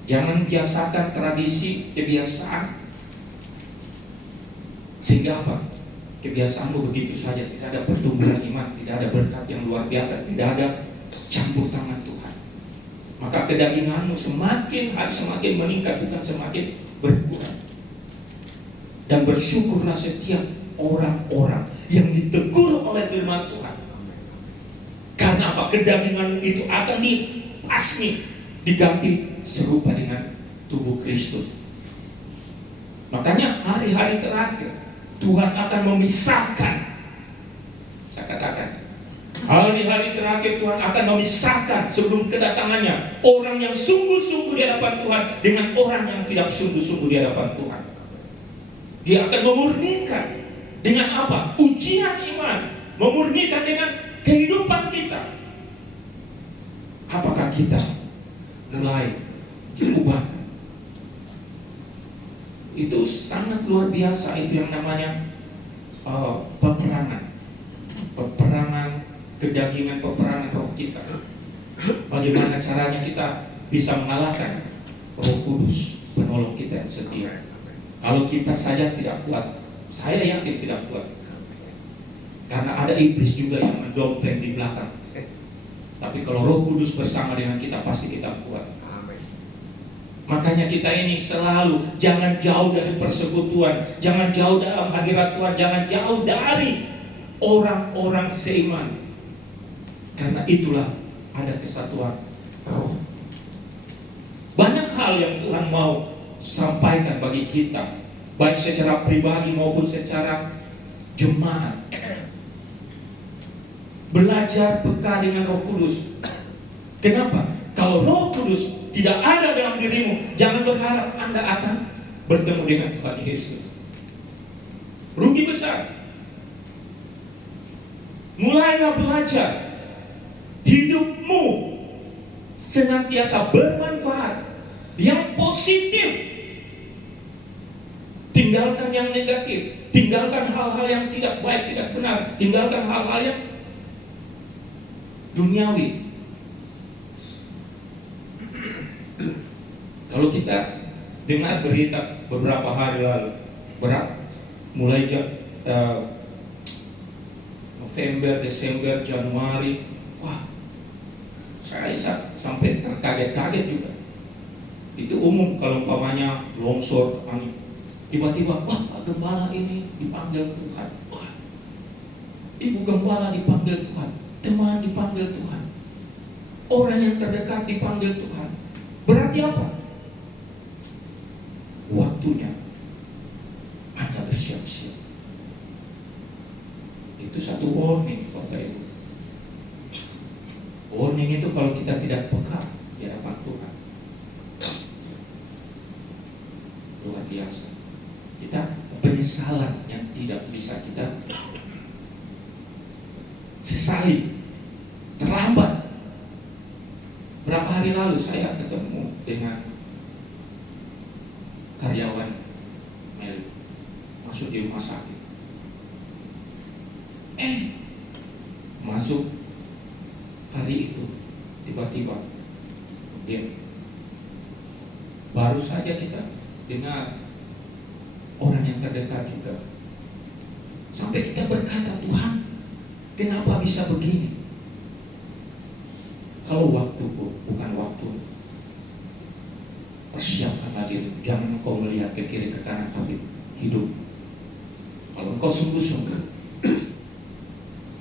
Jangan biasakan tradisi, kebiasaan. Sehingga apa? Kebiasaanmu begitu saja, tidak ada pertumbuhan iman, tidak ada berkat yang luar biasa, tidak ada campur tangan Tuhan. Maka kedaginganmu semakin hari semakin meningkat, bukan semakin berkurang. Dan bersyukurlah setiap orang-orang yang ditegur oleh firman Tuhan. Karena apa? Kedagingan itu akan dipasmi, diganti serupa dengan tubuh Kristus. Makanya hari-hari terakhir Tuhan akan memisahkan. Saya katakan, hari-hari terakhir Tuhan akan memisahkan sebelum kedatangannya orang yang sungguh-sungguh di hadapan Tuhan dengan orang yang tidak sungguh-sungguh di hadapan Tuhan. Dia akan memurnikan dengan apa? Ujian iman, memurnikan dengan kehidupan kita. Apakah kita mulai diubah? Itu sangat luar biasa. Itu yang namanya peperangan kedagingan, peperangan roh kita. Bagaimana caranya kita bisa mengalahkan Roh Kudus, penolong kita yang setia. Kalau kita saja tidak kuat, saya yakin tidak kuat. Karena ada iblis juga yang mendompleng di belakang. Tapi kalau Roh Kudus bersama dengan kita, pasti kita kuat. Makanya kita ini selalu jangan jauh dari persekutuan, jangan jauh dalam hadirat Tuhan, jangan jauh dari orang-orang seiman. Karena itulah ada kesatuan roh. Banyak hal yang Tuhan mau sampaikan bagi kita, baik secara pribadi maupun secara jemaat. Belajar peka dengan Roh Kudus. Kenapa? Kalau Roh Kudus tidak ada dalam dirimu, jangan berharap Anda akan bertemu dengan Tuhan Yesus. Rugi besar. Mulailah belajar. Hidupmu senantiasa bermanfaat, yang positif. Tinggalkan yang negatif. Tinggalkan hal-hal yang tidak baik, tidak benar. Tinggalkan hal-hal yang duniawi. Kalau kita dengar berita beberapa hari lalu, mulai November, Desember, Januari, wah, Saya sampai terkaget-kaget juga. Itu umum kalau umpamanya longsor, angin. Tiba-tiba, wah Pak Gembala ini dipanggil Tuhan. Wah, Ibu Gembala dipanggil Tuhan. Teman dipanggil Tuhan. Orang yang terdekat dipanggil Tuhan. Berarti apa? Waktunya Anda bersiap-siap. Itu satu warning Bapak Ibu. Warning itu kalau kita tidak peka di hadapan Tuhan, luar biasa. Kita penyesalan yang tidak bisa kita sesali, terlambat. Berapa hari lalu saya ketemu dengan karyawan Meli masuk di rumah sakit. Masuk hari itu tiba-tiba dia baru saja kita dengar orang yang terdekat juga sampai kita berkata, Tuhan, kenapa bisa begini? Kalau waktu bukan waktu, persiapkanlah diri. Jangan kau melihat ke kiri ke kanan, tapi hidup. Kalau engkau sungguh-sungguh,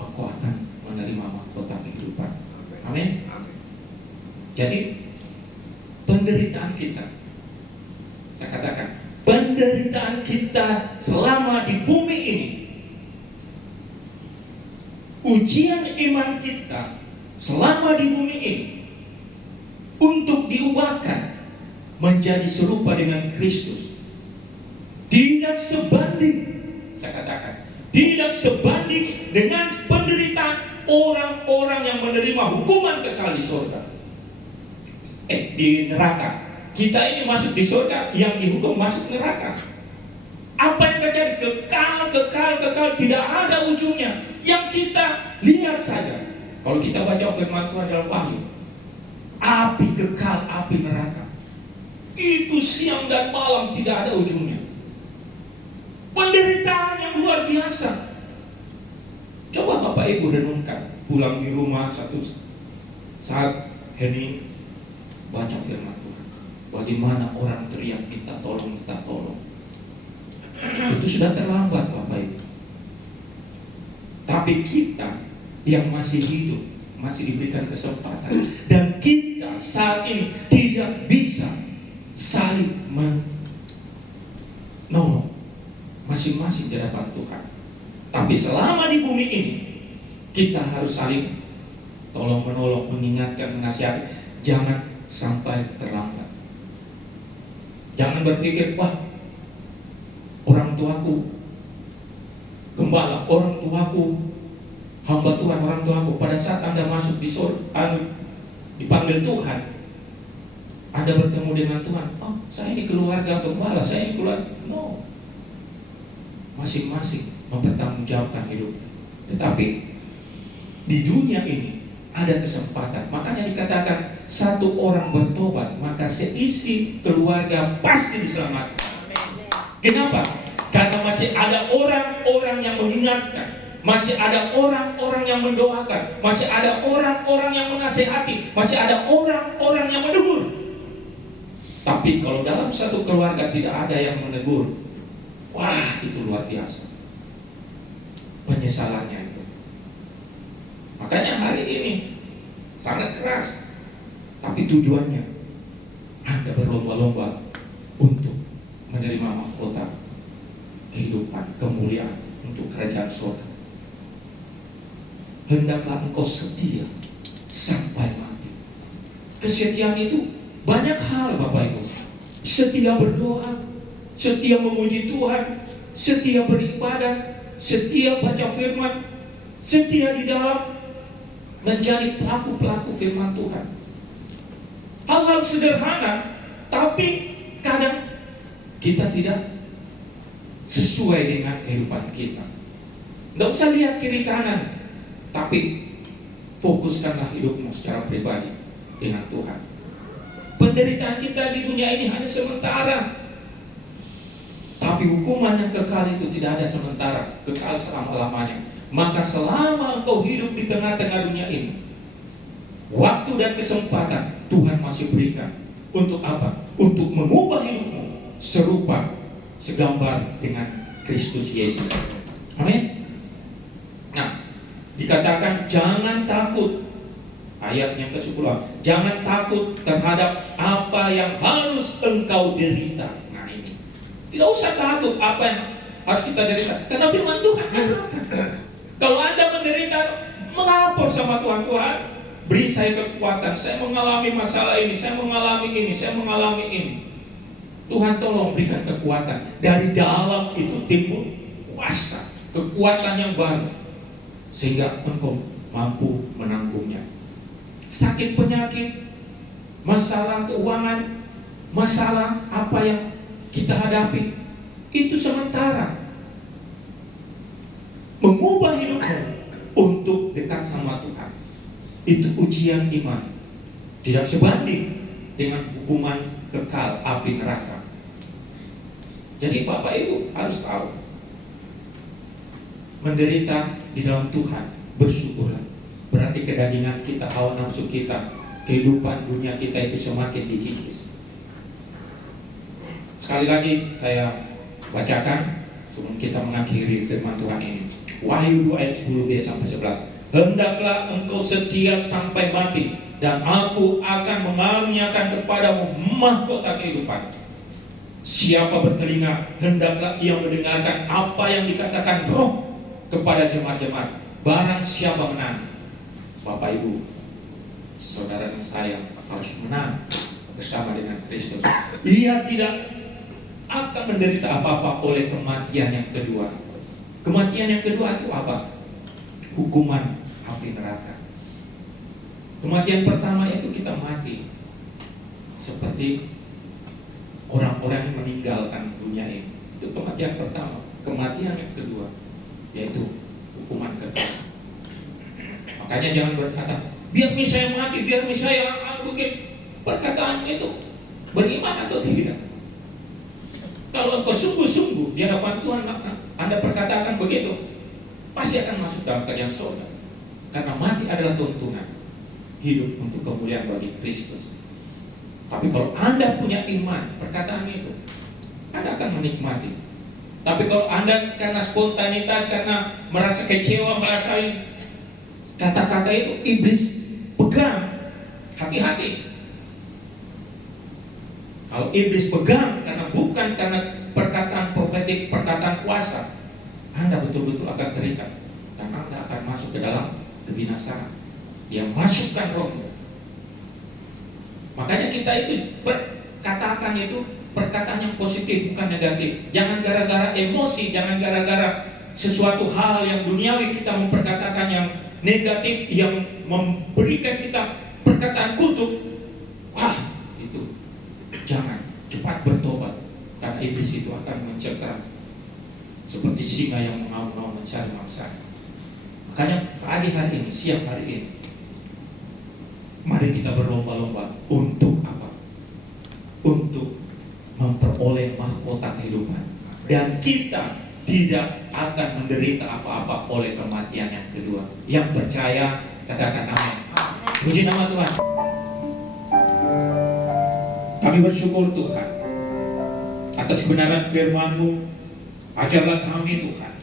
engkau akan menerima mahkota kehidupan. Amin. Jadi penderitaan kita, saya katakan, penderitaan kita selama di bumi ini, ujian iman kita selama di bumi ini untuk diubahkan menjadi serupa dengan Kristus tidak sebanding, saya katakan, tidak sebanding dengan penderitaan orang-orang yang menerima hukuman kekal di surga. Di neraka. Kita ini masuk di surga, yang dihukum masuk neraka. Apa yang terjadi? Kekal, tidak ada ujungnya. Yang kita lihat saja. Kalau kita baca firman Tuhan dalam Wahyu, api kekal, api neraka. Itu siang dan malam tidak ada ujungnya. Penderitaan yang luar biasa. Coba Bapak Ibu renungkan, pulang di rumah satu saat hening baca firman Tuhan. Bagaimana orang teriak minta tolong. Itu sudah terlambat Bapak Ibu. Tapi kita yang masih hidup, masih diberikan kesempatan, dan kita saat ini tidak bisa saling menolong masing-masing di hadapan Tuhan. Tapi selama di bumi ini kita harus saling tolong menolong, mengingatkan, menasihati. Jangan sampai terlambat. Jangan berpikir, wah, orang tuaku gembala, orang tuaku hamba Tuhan, orang tuaku. Pada saat Anda masuk di surga, dipanggil Tuhan, Anda bertemu dengan Tuhan. Oh, saya ini keluarga gembala, saya ini keluarga. No, masing-masing mempertanggungjawabkan hidup. Tetapi di dunia ini ada kesempatan. Makanya dikatakan satu orang bertobat, maka seisi keluarga pasti diselamatkan. Kenapa? Karena masih ada orang-orang yang mengingatkan, masih ada orang-orang yang mendoakan, masih ada orang-orang yang menasihati, masih ada orang-orang yang menegur. Tapi kalau dalam satu keluarga tidak ada yang menegur, wah, itu luar biasa penyesalannya itu. Makanya hari ini sangat keras, tapi tujuannya Anda berlomba-lomba untuk menerima mahkota kehidupan, kemuliaan untuk kerajaan surga. Hendaklah engkau setia sampai mati. Kesetiaan itu banyak hal Bapak Ibu. Setia berdoa, setia memuji Tuhan, setia beribadah, setia baca firman, setia di dalam menjadi pelaku-pelaku firman Tuhan. Hal-hal sederhana, tapi kadang kita tidak sesuai dengan kehidupan kita. Tidak usah lihat kiri kanan, tapi fokuskanlah hidupmu secara pribadi dengan Tuhan. Penderitaan kita di dunia ini hanya sementara, tapi hukuman yang kekal itu tidak ada sementara, kekal selama-lamanya. Maka selama engkau hidup di tengah-tengah dunia ini, waktu dan kesempatan Tuhan masih berikan. Untuk apa? Untuk mengubah hidupmu serupa, segambar dengan Kristus Yesus. Amin. Nah, dikatakan jangan takut. Ayat yang ke-10, jangan takut terhadap apa yang harus engkau derita. Nah ini, tidak usah takut apa yang harus kita derita, karena firman Tuhan katakan, kalau Anda menderita, melapor sama Tuhan. Tuhan, beri saya kekuatan, saya mengalami masalah ini, saya mengalami ini, saya mengalami ini. Tuhan tolong berikan kekuatan. Dari dalam itu timbul kuasa, kekuatan yang baru, sehingga engkau mampu menanggungnya. Sakit penyakit, masalah keuangan, masalah apa yang kita hadapi, itu sementara. Mengubah hidupmu untuk dekat sama Tuhan, itu ujian iman, tidak sebanding dengan hukuman kekal api neraka. Jadi Bapak Ibu harus tahu, menderita di dalam Tuhan, bersyukurlah. Berarti kedagingan kita, hawa nafsu kita, kehidupan dunia kita itu semakin dikikis. Sekali lagi saya bacakan sebelum kita mengakhiri firman Tuhan ini. Wahyu 2 ayat 10b sampai 11. Hendaklah engkau setia sampai mati, dan aku akan mengaruniakan kepadamu mahkota kehidupan. Siapa bertelinga, hendaklah ia mendengarkan apa yang dikatakan Roh kepada jemaat-jemaat. Barang siapa menang, Bapak Ibu, saudara yang sayang, harus menang bersama dengan Kristus. Ia tidak akan menderita apa-apa oleh kematian yang kedua. Kematian yang kedua itu apa? Hukuman api neraka. Kematian pertama itu kita mati seperti orang-orang yang meninggalkan dunia ini. Itu kematian pertama. Kematian yang kedua yaitu hukuman kekal. Makanya jangan berkata, biar saya mati, biar saya mungkin. Perkataan itu beriman atau tidak? Kalau engkau sungguh-sungguh di hadapan Tuhan, Anda perkatakan begitu, pasti akan masuk dalam kerajaan surga. Karena mati adalah keuntungan, hidup untuk kemuliaan bagi Kristus. Tapi kalau Anda punya iman, perkataan itu, Anda akan menikmati. Tapi kalau Anda karena spontanitas, karena merasa kecewa, merasa kata-kata itu, iblis pegang, hati-hati. Kalau iblis pegang bukan karena perkataan profetik, perkataan kuasa, Anda betul-betul akan terikat dan Anda akan masuk ke dalam kebinasaan. Dia masukkan rohmu. Makanya kita itu katakan itu perkataan yang positif, bukan negatif. Jangan gara-gara emosi, jangan gara-gara sesuatu hal yang duniawi kita memperkatakan yang negatif, yang memberikan kita perkataan kutuk. Wah, itu jangan, cepat bertobat, karena iblis itu akan mencekram seperti singa yang mengaum-ngaum mencari mangsa. Makanya pagi hari ini, siang hari ini, mari kita berlomba-lomba untuk apa? Untuk memperoleh mahkota kehidupan, dan kita tidak akan menderita apa-apa oleh kematian yang kedua. Yang percaya katakan amin. Puji nama Tuhan. Kami bersyukur Tuhan atas kebenaran firman-Mu. Ajarlah kami Tuhan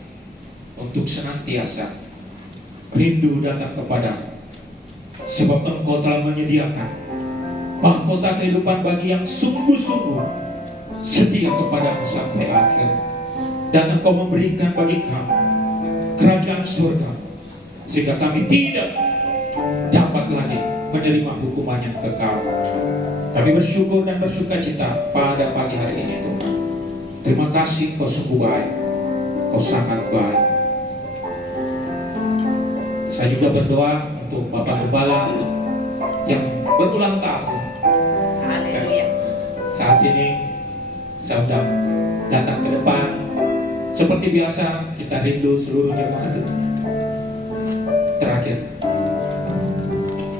untuk senantiasa rindu datang kepadamu, sebab Engkau telah menyediakan mahkota kehidupan bagi yang sungguh-sungguh setia kepadamu sampai akhir. Dan Engkau memberikan bagi kami kerajaan surga, sehingga kami tidak dapat lagi menerima hukuman yang kekal. Kami bersyukur dan bersukacita pada pagi hari ini Tuhan. Terima kasih, Kau sungguh baik, Kau sangat baik. Saya juga berdoa untuk Bapak Gembala yang berulang tahun. Haleluya. Saat ini saya sudah datang ke depan. Seperti biasa kita rindu seluruh jemaat itu. Terakhir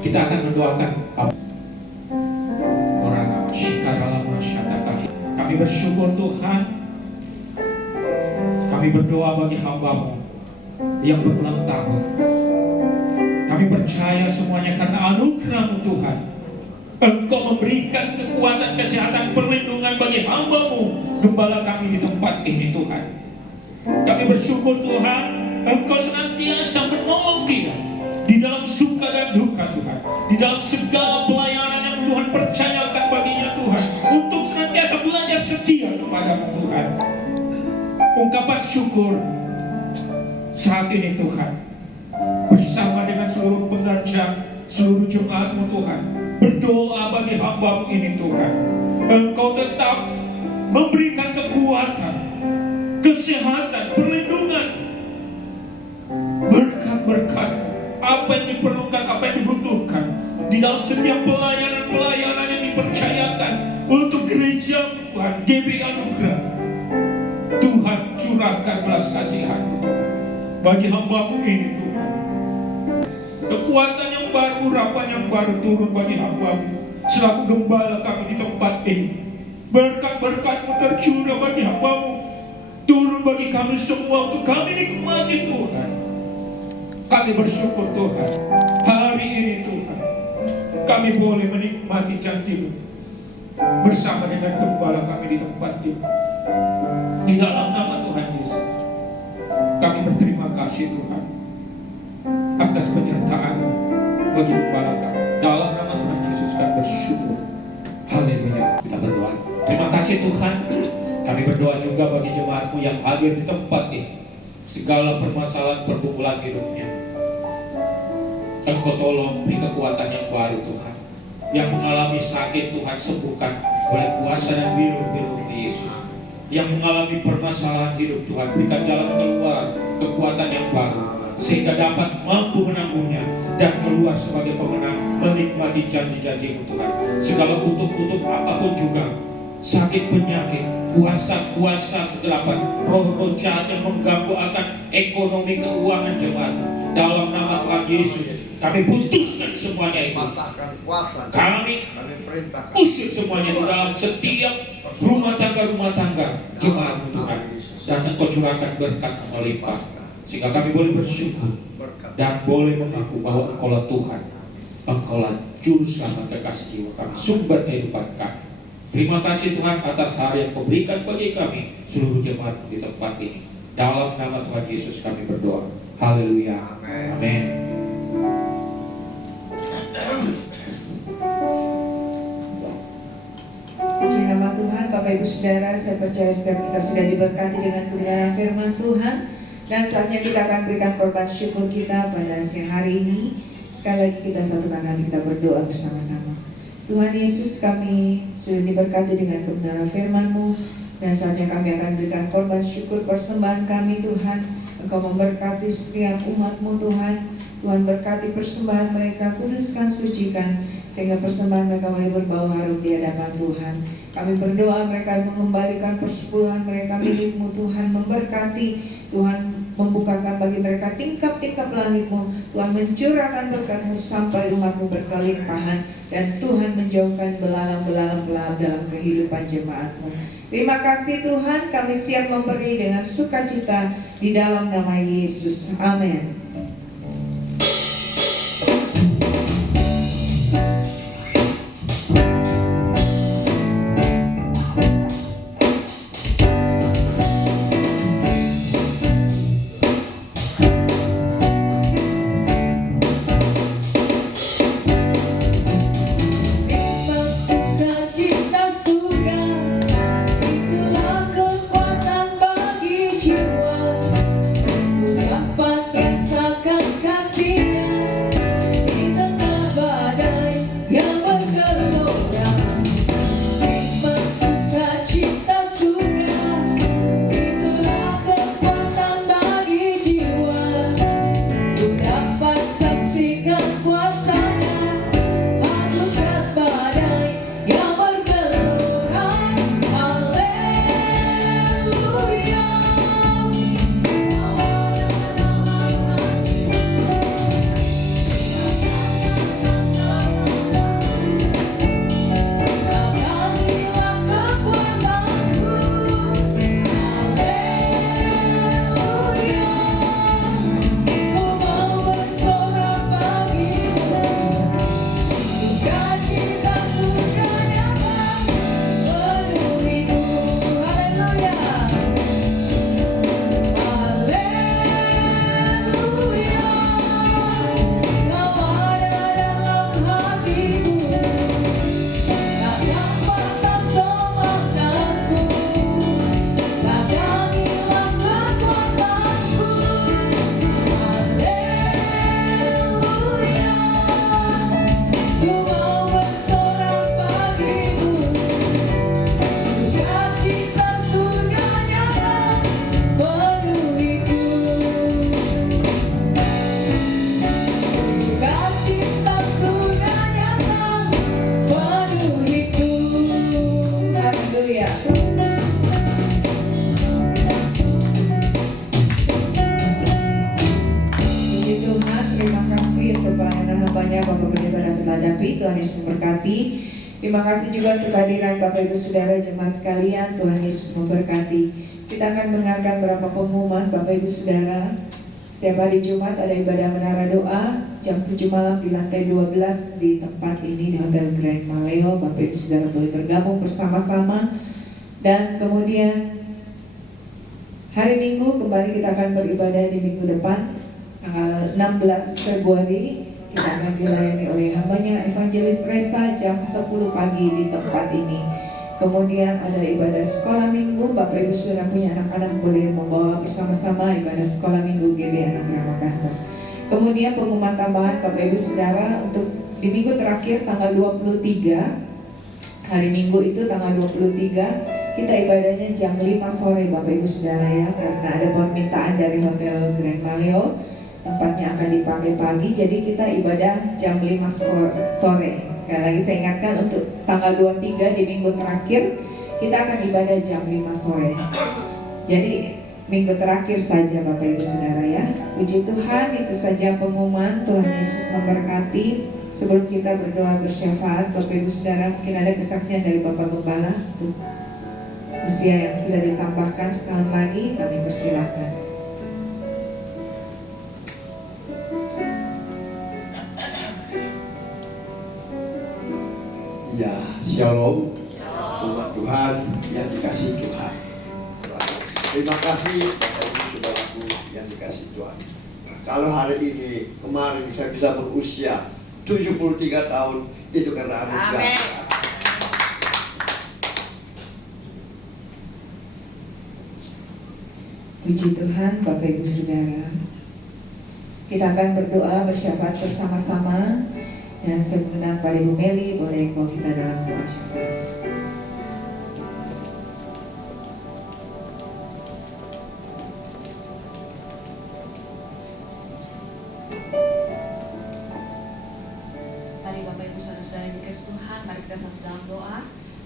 kita akan mendoakan orang Shikaralama Syadakahi. Kami bersyukur Tuhan. Kami berdoa bagi hamba-Mu yang berulang tahun. Kami percaya semuanya karena anugerah-Mu Tuhan. Engkau memberikan kekuatan, kesehatan, perlindungan bagi hamba-Mu, gembala kami di tempat ini Tuhan. Kami bersyukur Tuhan, Engkau senantiasa menolong dia di dalam suka dan duka Tuhan, di dalam segala pelayanan yang Tuhan percayakan baginya Tuhan, untuk senantiasa belajar setia kepada-Mu Tuhan. Ungkapan syukur saat ini Tuhan, bersama dengan seluruh pengajar, seluruh jemaat-Mu Tuhan, berdoa bagi hamba-Mu ini Tuhan. Engkau tetap memberikan kekuatan, kesehatan, perlindungan, berkat-berkat, apa yang diperlukan, apa yang dibutuhkan di dalam setiap pelayanan-pelayanan yang dipercayakan untuk gereja Tuhan, GB Anugerah. Tuhan curahkan belas kasihan-Mu bagi hamba-Mu ini Tuhan. Kekuatan yang baru, harapan yang baru turun bagi hamba-Mu selaku gembala kami di tempat ini. Berkat-berkat-Mu tercurah bagi hamba-Mu, turun bagi kami semua untuk kami nikmati Tuhan. Kami bersyukur Tuhan, hari ini Tuhan, kami boleh menikmati janji-Mu bersama dengan gembala kami di tempat ini. Di dalam nama Tuhan Yesus, kami berterima kasih Tuhan atas penyertaan-Mu bagi gembala kami. Dalam nama Tuhan Yesus kami bersyukur. Haleluya. Kita berdoa. Terima kasih Tuhan. Kami berdoa juga bagi jemaat-Mu yang hadir di tempat ini. Segala permasalahan pergumulan hidupnya, Engkau tolong beri kekuatan yang baru Tuhan. Yang mengalami sakit Tuhan sembuhkan oleh kuasa dan biru-biru Yesus. Yang mengalami permasalahan hidup Tuhan, berikan jalan keluar, kekuatan yang baru, sehingga dapat mampu menanggungnya dan keluar sebagai pemenang menikmati janji-janji-Mu Tuhan. Segala kutuk-kutuk apapun juga, sakit penyakit, kuasa-kuasa kegelapan, roh-roh jahat yang mengganggu akan ekonomi keuangan jemaat, dalam nama Tuhan Yesus kami putuskan semuanya itu. Kami perintahkan usir semuanya di dalam setiap rumah tangga jemaat Tuhan, dan Engkau curahkan berkat melimpah sehingga kami boleh bersyukur dan boleh mengaku bahwa Engkaulah Tuhan, Engkaulah juru selamat kekasih jiwa kami, sumber kehidupan kami. Terima kasih Tuhan atas hari yang Kau berikan bagi kami seluruh jemaat di tempat ini. Dalam nama Tuhan Yesus kami berdoa. Haleluya. Amin. Puji nama Tuhan. Bapak Ibu Saudara, saya percaya setiap kita sudah diberkati dengan kebenaran firman Tuhan, dan saatnya kita akan berikan korban syukur kita pada siang hari ini. Sekali lagi kita satukan hati, kita berdoa bersama-sama. Tuhan Yesus, kami sudah diberkati dengan kebenaran firman-Mu, dan saatnya kami akan berikan korban syukur persembahan kami Tuhan. Engkau memberkati setiap umat-Mu Tuhan. Tuhan berkati persembahan mereka, kuduskan, sucikan, sehingga persembahan mereka boleh berbau harum di hadapan Tuhan. Kami berdoa mereka mengembalikan persepuluhan mereka milik-Mu Tuhan, memberkati Tuhan, membukakan bagi mereka tingkap-tingkap langit-Mu. Tuhan mencurahkan berkat-Mu sampai umat-Mu berkelimpahan, dan Tuhan menjauhkan belalang-belalang pelahap dalam kehidupan jemaat-Mu. Terima kasih Tuhan, kami siap memberi dengan sukacita di dalam nama Yesus. Amin. ladapi. Tuhan Yesus memberkati. Terima kasih juga untuk kehadiran Bapak Ibu Saudara jemaat sekalian. Tuhan Yesus memberkati. Kita akan mendengarkan beberapa pengumuman Bapak Ibu Saudara. Setiap hari Jumat ada ibadah menara doa jam 7 malam di lantai 12 di tempat ini di Hotel Grand Maleo. Bapak Ibu Saudara boleh bergabung bersama-sama. Dan kemudian hari Minggu kembali kita akan beribadah di minggu depan tanggal 16 Februari. Kita akan dilayani oleh hambanya Evangelis Resa jam 10 pagi di tempat ini. Kemudian ada ibadah sekolah minggu. Bapak Ibu Saudara punya anak-anak boleh membawa bersama-sama ibadah sekolah minggu GB Anugerah Makassar. Kemudian pengumuman tambahan Bapak Ibu Saudara untuk di minggu terakhir tanggal 23, hari Minggu itu tanggal 23, kita ibadahnya jam 5 sore Bapak Ibu Saudara ya, karena ada permintaan dari Hotel Grand Maleo. Tempatnya akan dipakai pagi, jadi kita ibadah jam 5 sore. Sekali lagi saya ingatkan untuk tanggal 23 di minggu terakhir kita akan ibadah jam 5 sore. Jadi minggu terakhir saja Bapak Ibu Saudara ya. Puji Tuhan, itu saja pengumuman. Tuhan Yesus memberkati. Sebelum kita berdoa bersyafaat, Bapak Ibu Saudara mungkin ada kesaksian dari Bapak Gembala untuk usia yang sudah ditambahkan setahun lagi, kami persilahkan. Ya, shalom, umat Tuhan yang dikasihi Tuhan. Terima kasih Bapak Ibu Saudaraku yang dikasihi Tuhan. Kalau hari ini, kemarin saya bisa berusia 73 tahun, itu karena anugerah. Amin. Puji Tuhan Bapak Ibu Saudara. Kita akan berdoa bersyafaat bersama-sama. Dan saya mengundang pada Ibu Meli, boleh bawa kita dalam doa syafaat. Mari Bapak Ibu Saudara-saudara yang dikasihi Tuhan, mari kita sama dalam doa.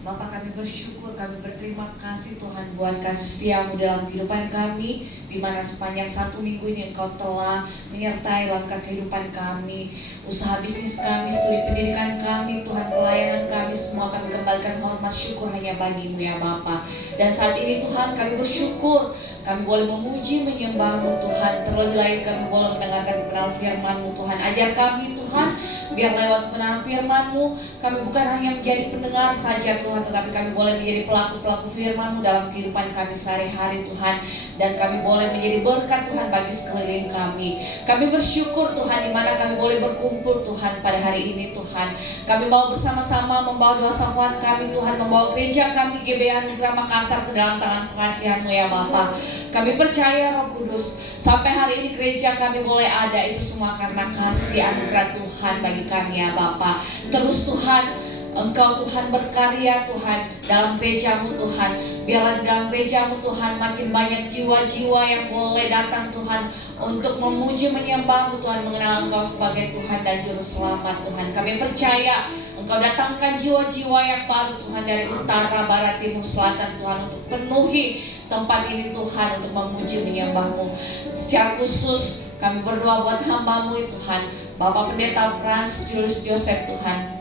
Bapak, kami bersyukur, kami berterima kasih Tuhan buat kasih setiamu dalam kehidupan kami, di mana sepanjang satu minggu ini Engkau telah menyertai langkah kehidupan kami, usaha bisnis kami, studi pendidikan kami, Tuhan, pelayanan kami, semua kami kembalikan hormat syukur hanya bagi-Mu ya Bapa. Dan saat ini Tuhan kami bersyukur, kami boleh memuji menyembah-Mu Tuhan. Terlebih lagi kami boleh mendengarkan kebenaran firman-Mu Tuhan. Ajar kami Tuhan, biar lewat kebenaran firman-Mu kami bukan hanya menjadi pendengar saja Tuhan, tetapi kami boleh menjadi pelaku-pelaku firman-Mu dalam kehidupan kami sehari-hari Tuhan. Dan kami boleh menjadi berkat Tuhan bagi sekeliling kami. Kami bersyukur Tuhan, di mana kami boleh berkumpul Tuhan pada hari ini Tuhan. Kami mau bersama-sama membawa doa syafaat kami Tuhan, membawa gereja kami GB Anugerah Makassar ke dalam tangan pengasihan-Mu ya Bapa. Kami percaya Roh Kudus, sampai hari ini gereja kami boleh ada, itu semua karena kasih anugerah Tuhan bagi kami ya Bapa. Terus Tuhan, Engkau Tuhan berkarya Tuhan dalam gereja-Mu Tuhan. Biarlah di dalam gereja-Mu Tuhan makin banyak jiwa-jiwa yang boleh datang Tuhan untuk memuji menyembah-Mu Tuhan, mengenal Engkau sebagai Tuhan dan Juru Selamat Tuhan. Kami percaya Engkau datangkan jiwa-jiwa yang baru Tuhan dari utara, barat, timur, selatan Tuhan, untuk penuhi tempat ini Tuhan, untuk memuji menyembah-Mu. Secara khusus kami berdoa buat hamba-Mu Tuhan, Bapak Pendeta Frans Julius Joseph Tuhan,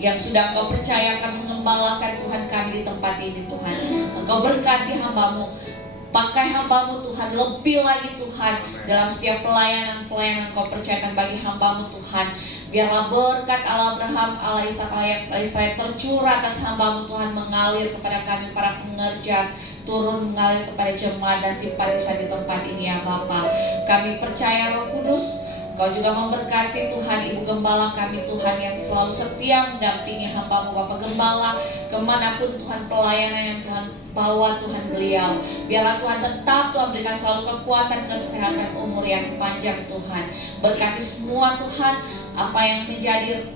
yang sudah Engkau percayakan mengembalakan Tuhan kami di tempat ini Tuhan. Engkau berkati hamba-Mu, pakai hamba-Mu Tuhan lebih lagi Tuhan dalam setiap pelayanan Engkau percayakan bagi hamba-Mu Tuhan. Biarlah berkat Allah Abraham, Allah Ishak, Allah Israel tercurah atas hamba-Mu Tuhan, mengalir kepada kami para pengerja, turun mengalir kepada jemaat dan simpatisan di tempat ini ya Bapa. Kami percaya Roh Kudus, Kau juga memberkati Tuhan Ibu Gembala kami Tuhan, yang selalu setia mendampingi hamba-Mu Bapak Gembala kemanapun Tuhan pelayanan yang Tuhan bawa Tuhan beliau. Biarlah Tuhan tetap Tuhan berikan selalu kekuatan, kesehatan, umur yang panjang Tuhan. Berkati semua Tuhan apa yang menjadi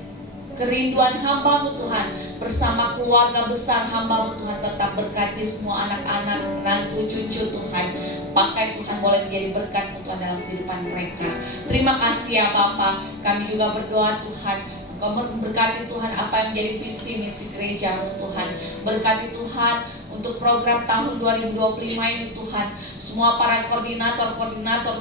kerinduan hamba-Mu Tuhan, bersama keluarga besar hamba-Mu Tuhan. Tetap berkati semua anak-anak, menantu, cucu Tuhan. Pakai Tuhan boleh menjadi berkat Tuhan dalam kehidupan mereka. Terima kasih ya Bapa. Kami juga berdoa Tuhan, Engkau memberkati Tuhan apa yang menjadi visi misi gereja-Mu Tuhan. Berkati Tuhan untuk program tahun 2025 ini Tuhan. semua para koordinator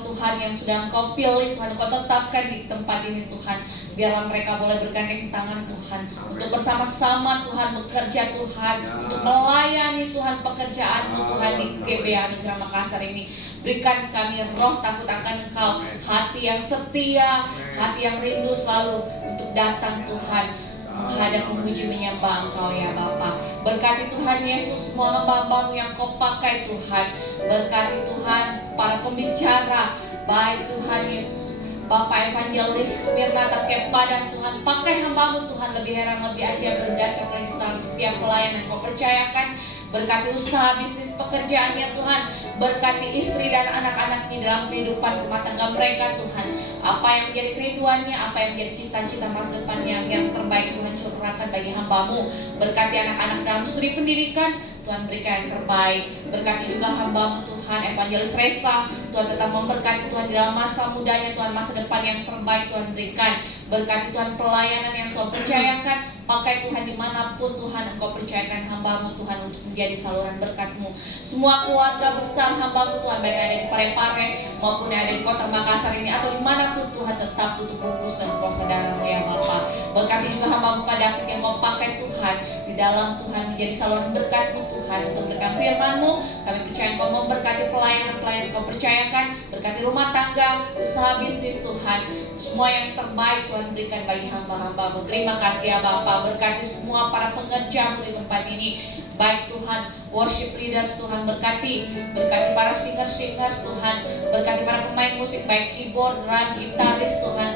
Tuhan yang sudah Engkau pilih Tuhan, Engkau tetapkan di tempat ini Tuhan. Biarlah mereka boleh bergandeng tangan Tuhan untuk bersama-sama Tuhan bekerja Tuhan, untuk melayani Tuhan pekerjaan-Mu Tuhan di GBA Anugerah Makassar ini. Berikan kami roh takut akan Engkau, hati yang setia, hati yang rindu selalu untuk datang Tuhan, menghadap memuji menyembah Engkau ya Bapa. Berkati Tuhan Yesus semua hamba-Mu yang Kau pakai Tuhan. Berkati Tuhan para pembicara, baik Tuhan Yesus Bapak Evangelis Mirna Takepadan Tuhan, pakai hamba-Mu Tuhan, lebih heran lebih ajaib berdasar lagi setiap pelayan yang Kau percayakan. Berkati usaha bisnis pekerjaannya Tuhan, berkati istri dan anak-anaknya dalam kehidupan rumah tangga mereka Tuhan. Apa yang menjadi kerinduannya, apa yang menjadi cita-cita masa depannya yang terbaik Tuhan curahkan bagi hamba-Mu. Berkati anak-anak dalam studi pendidikan, Tuhan berikan yang terbaik. Berkati juga hamba-Mu Tuhan Evangelis Resa, Tuhan tetap memberkati Tuhan di dalam masa mudanya Tuhan, masa depan yang terbaik Tuhan berikan. Berkati Tuhan pelayanan yang Tuhan percayakan, pakai Tuhan dimanapun Tuhan Engkau percayakan hamba-Mu Tuhan untuk menjadi saluran berkat-Mu. Semua keluarga besar hamba-Mu Tuhan, baik ada di Parepare maupun yang ada di kota Makassar ini atau dimanapun Tuhan, tetap tutup bungkus dan saudara-Mu ya Bapa. Berkati juga hamba-Mu Pak David yang Kau pakai Tuhan di dalam Tuhan menjadi saluran berkat-Mu Tuhan untuk memberikan firman-Mu. Kami percaya Engkau memberkati pelayanan-pelayanan Engkau percayakan, berkati rumah tangga, usaha bisnis Tuhan. Semua yang terbaik Tuhan berikan bagi hamba-hamba-Mu. Terima kasih ya Bapa. Berkati semua para pengerja-Mu di tempat ini, baik Tuhan worship leaders Tuhan, berkati para singers Tuhan, berkati para pemain musik baik keyboard, drum, gitaris Tuhan,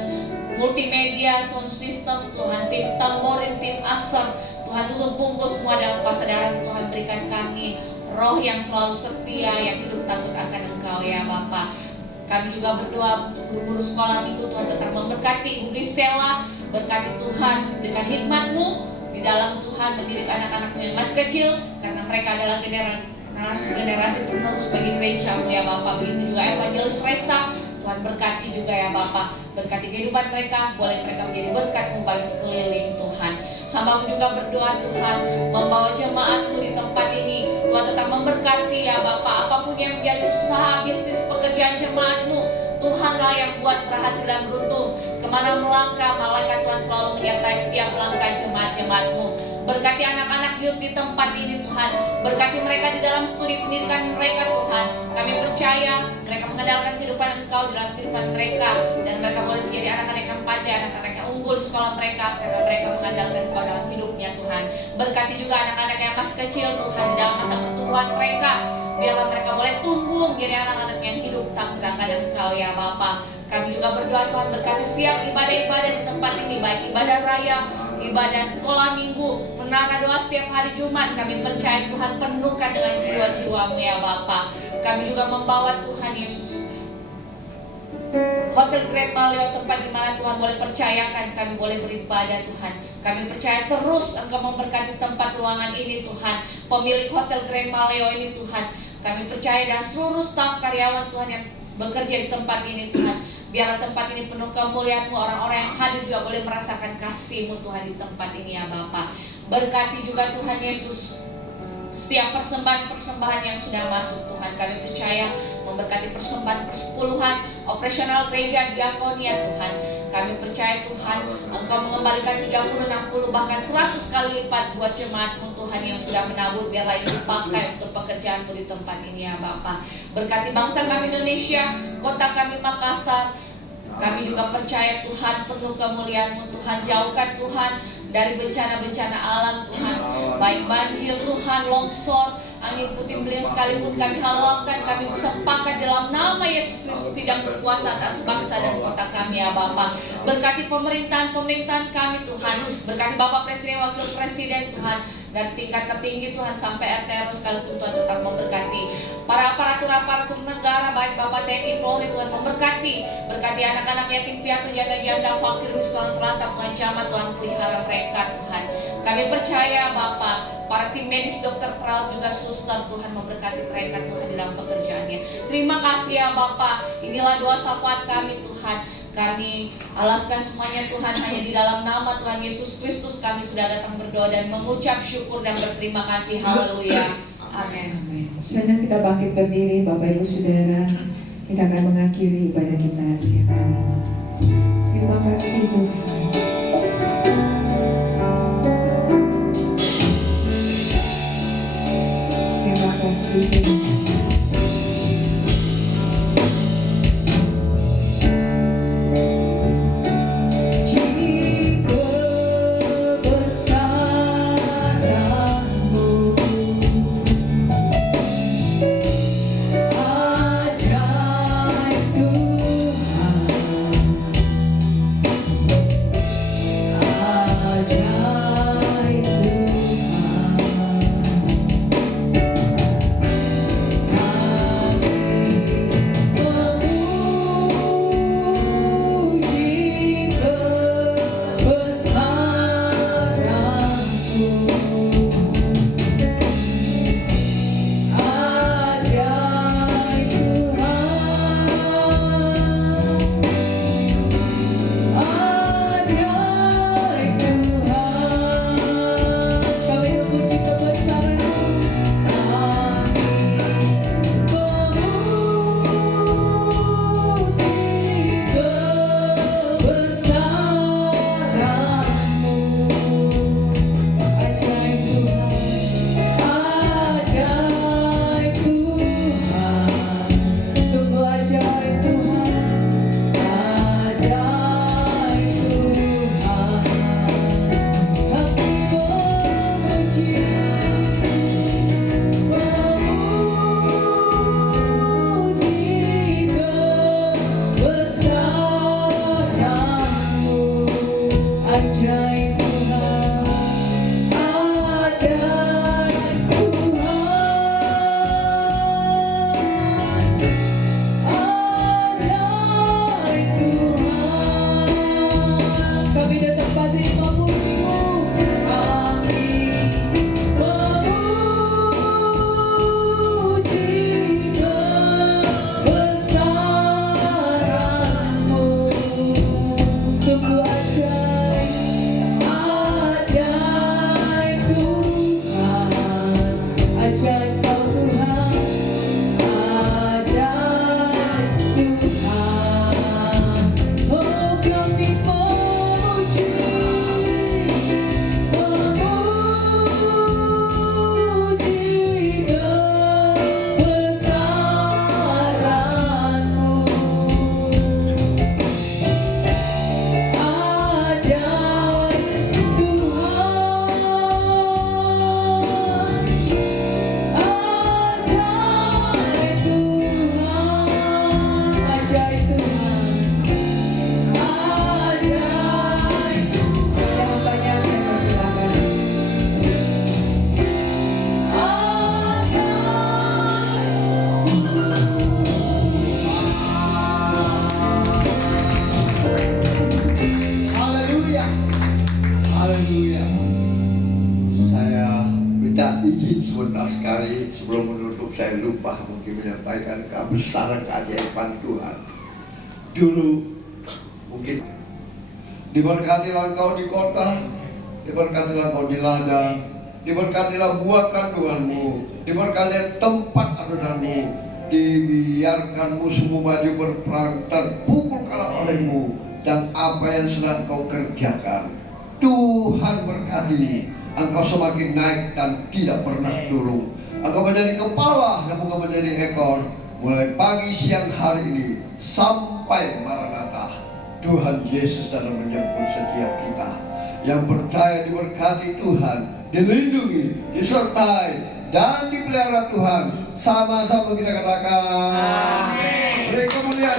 multimedia, sound system Tuhan, tim tamborin, tim asar Tuhan, tutup bungkus semua dalam kuasa darah Tuhan. Berikan kami roh yang selalu setia, yang hidup takut akan Engkau ya Bapa. Kami juga berdoa untuk guru-guru sekolah minggu Tuhan, tetap memberkati Ibu Gisela, berkati Tuhan, berikan hikmat-Mu di dalam Tuhan mendidik anak-anak-Mu yang masih kecil, karena mereka adalah generasi penerus bagi gereja-Mu ya Bapa. Begitu juga Evangelis Resa, Tuhan berkati juga ya Bapa, berkati kehidupan mereka, boleh mereka menjadi berkat-Mu bagi sekeliling Tuhan. Hamba-Mu juga berdoa Tuhan, membawa jemaat-Mu di tempat ini, Tuhan tetap memberkati ya Bapa. Apapun yang menjadi usaha, bisnis, pekerjaan jemaat-Mu, Tuhanlah yang buat berhasil dan beruntung. Kemana melangkah, malaikat Tuhan selalu menyertai setiap langkah jemaat-jemaat-Mu. Berkati anak-anak youth di tempat ini Tuhan, berkati mereka di dalam studi pendidikan mereka Tuhan. Kami percaya mereka mengandalkan kehidupan Engkau dalam kehidupan mereka, dan mereka boleh menjadi anak-anak yang pandai, anak-anak yang unggul di sekolah mereka, karena mereka mengandalkan Engkau dalam hidupnya Tuhan. Berkati juga anak-anak yang masih kecil Tuhan, di dalam masa pertumbuhan mereka, biarlah mereka boleh tumbuh menjadi anak-anak yang hidup takut akan Engkau ya Bapa. Kami juga berdoa Tuhan, berkati setiap ibadah-ibadah di tempat ini, baik ibadah raya, ibadah sekolah minggu, menara doa setiap hari Jumat. Kami percaya Tuhan penuhkan dengan jiwa-jiwa-Mu ya Bapa. Kami juga membawa Tuhan Yesus Hotel Grand Maleo, tempat di mana Tuhan boleh percayakan kami boleh beribadah Tuhan. Kami percaya terus Engkau memberkati tempat ruangan ini Tuhan, pemilik Hotel Grand Maleo ini Tuhan. Kami percaya dan seluruh staf karyawan Tuhan yang bekerja di tempat ini Tuhan, biarlah tempat ini penuh kemuliaan-Mu. Orang-orang yang hadir juga boleh merasakan kasih-Mu Tuhan di tempat ini ya Bapa. Berkati juga Tuhan Yesus setiap persembahan-persembahan yang sudah masuk Tuhan. Kami percaya memberkati persembahan persepuluhan, operasional gereja, diakonia Tuhan. Kami percaya Tuhan Engkau mengembalikan 30, 60, bahkan 100 kali lipat buat jemaat-Mu Tuhan yang sudah menabur. Biarlah ini dipakai untuk pekerjaan-Mu di tempat ini ya Bapa. Berkati bangsa kami Indonesia, kota kami Makassar. Kami juga percaya Tuhan penuh kemuliaan-Mu Tuhan. Jauhkan Tuhan dari bencana-bencana alam Tuhan, baik banjir Tuhan, longsor, angin puting beliung sekalipun kami halaukan. Kami sepakat dalam nama Yesus Kristus tidak berkuasa atas bangsa dan kota kami ya Bapa. Berkati pemerintahan kami Tuhan, berkati Bapak Presiden, Wakil Presiden Tuhan, dari tingkat tertinggi Tuhan sampai RT RW sekalipun Tuhan tetap memberkati. Para aparatur negara, baik Bapak TNI, Polri Tuhan memberkati. Berkati anak-anak yatim piatu, janda-janda, fakir, miskin, telantar Tuhan jamah, Tuhan pelihara mereka Tuhan. Kami percaya Bapak, para tim medis, dokter, perawat juga suster Tuhan memberkati mereka Tuhan di dalam pekerjaannya. Terima kasih ya Bapak. Inilah doa syafaat kami Tuhan. Kami alaskan semuanya Tuhan hanya di dalam nama Tuhan Yesus Kristus. Kami sudah datang berdoa dan mengucap syukur dan berterima kasih. Haleluya. Amin. Amin. Sekarang kita bangkit berdiri, Bapak Ibu Saudara. Kita akan mengakhiri ibadah kita siang hari ini. Terima kasih Tuhan. Terima kasih Tuhan. sebentar sekali sebelum menutup saya lupa mungkin menyampaikan kebesaran keajaiban Tuhan. Dulu mungkin diberkatilah engkau di kota, diberkatilah engkau di ladang, diberkatilah buah kandunganmu, diberkatilah tempat adonanmu, dibiarkanmu semua maju berperang terpukul kalah olehmu, dan apa yang sedang kau kerjakan Tuhan berkati. Engkau semakin naik dan tidak pernah turun. Engkau menjadi kepala dan bukan menjadi ekor. Mulai pagi siang hari ini sampai Maranatha, Tuhan Yesus dalam menjemput setiap kita. Yang percaya diberkati Tuhan, dilindungi, disertai, dan dipelihara Tuhan. Sama-sama kita katakan. Amin.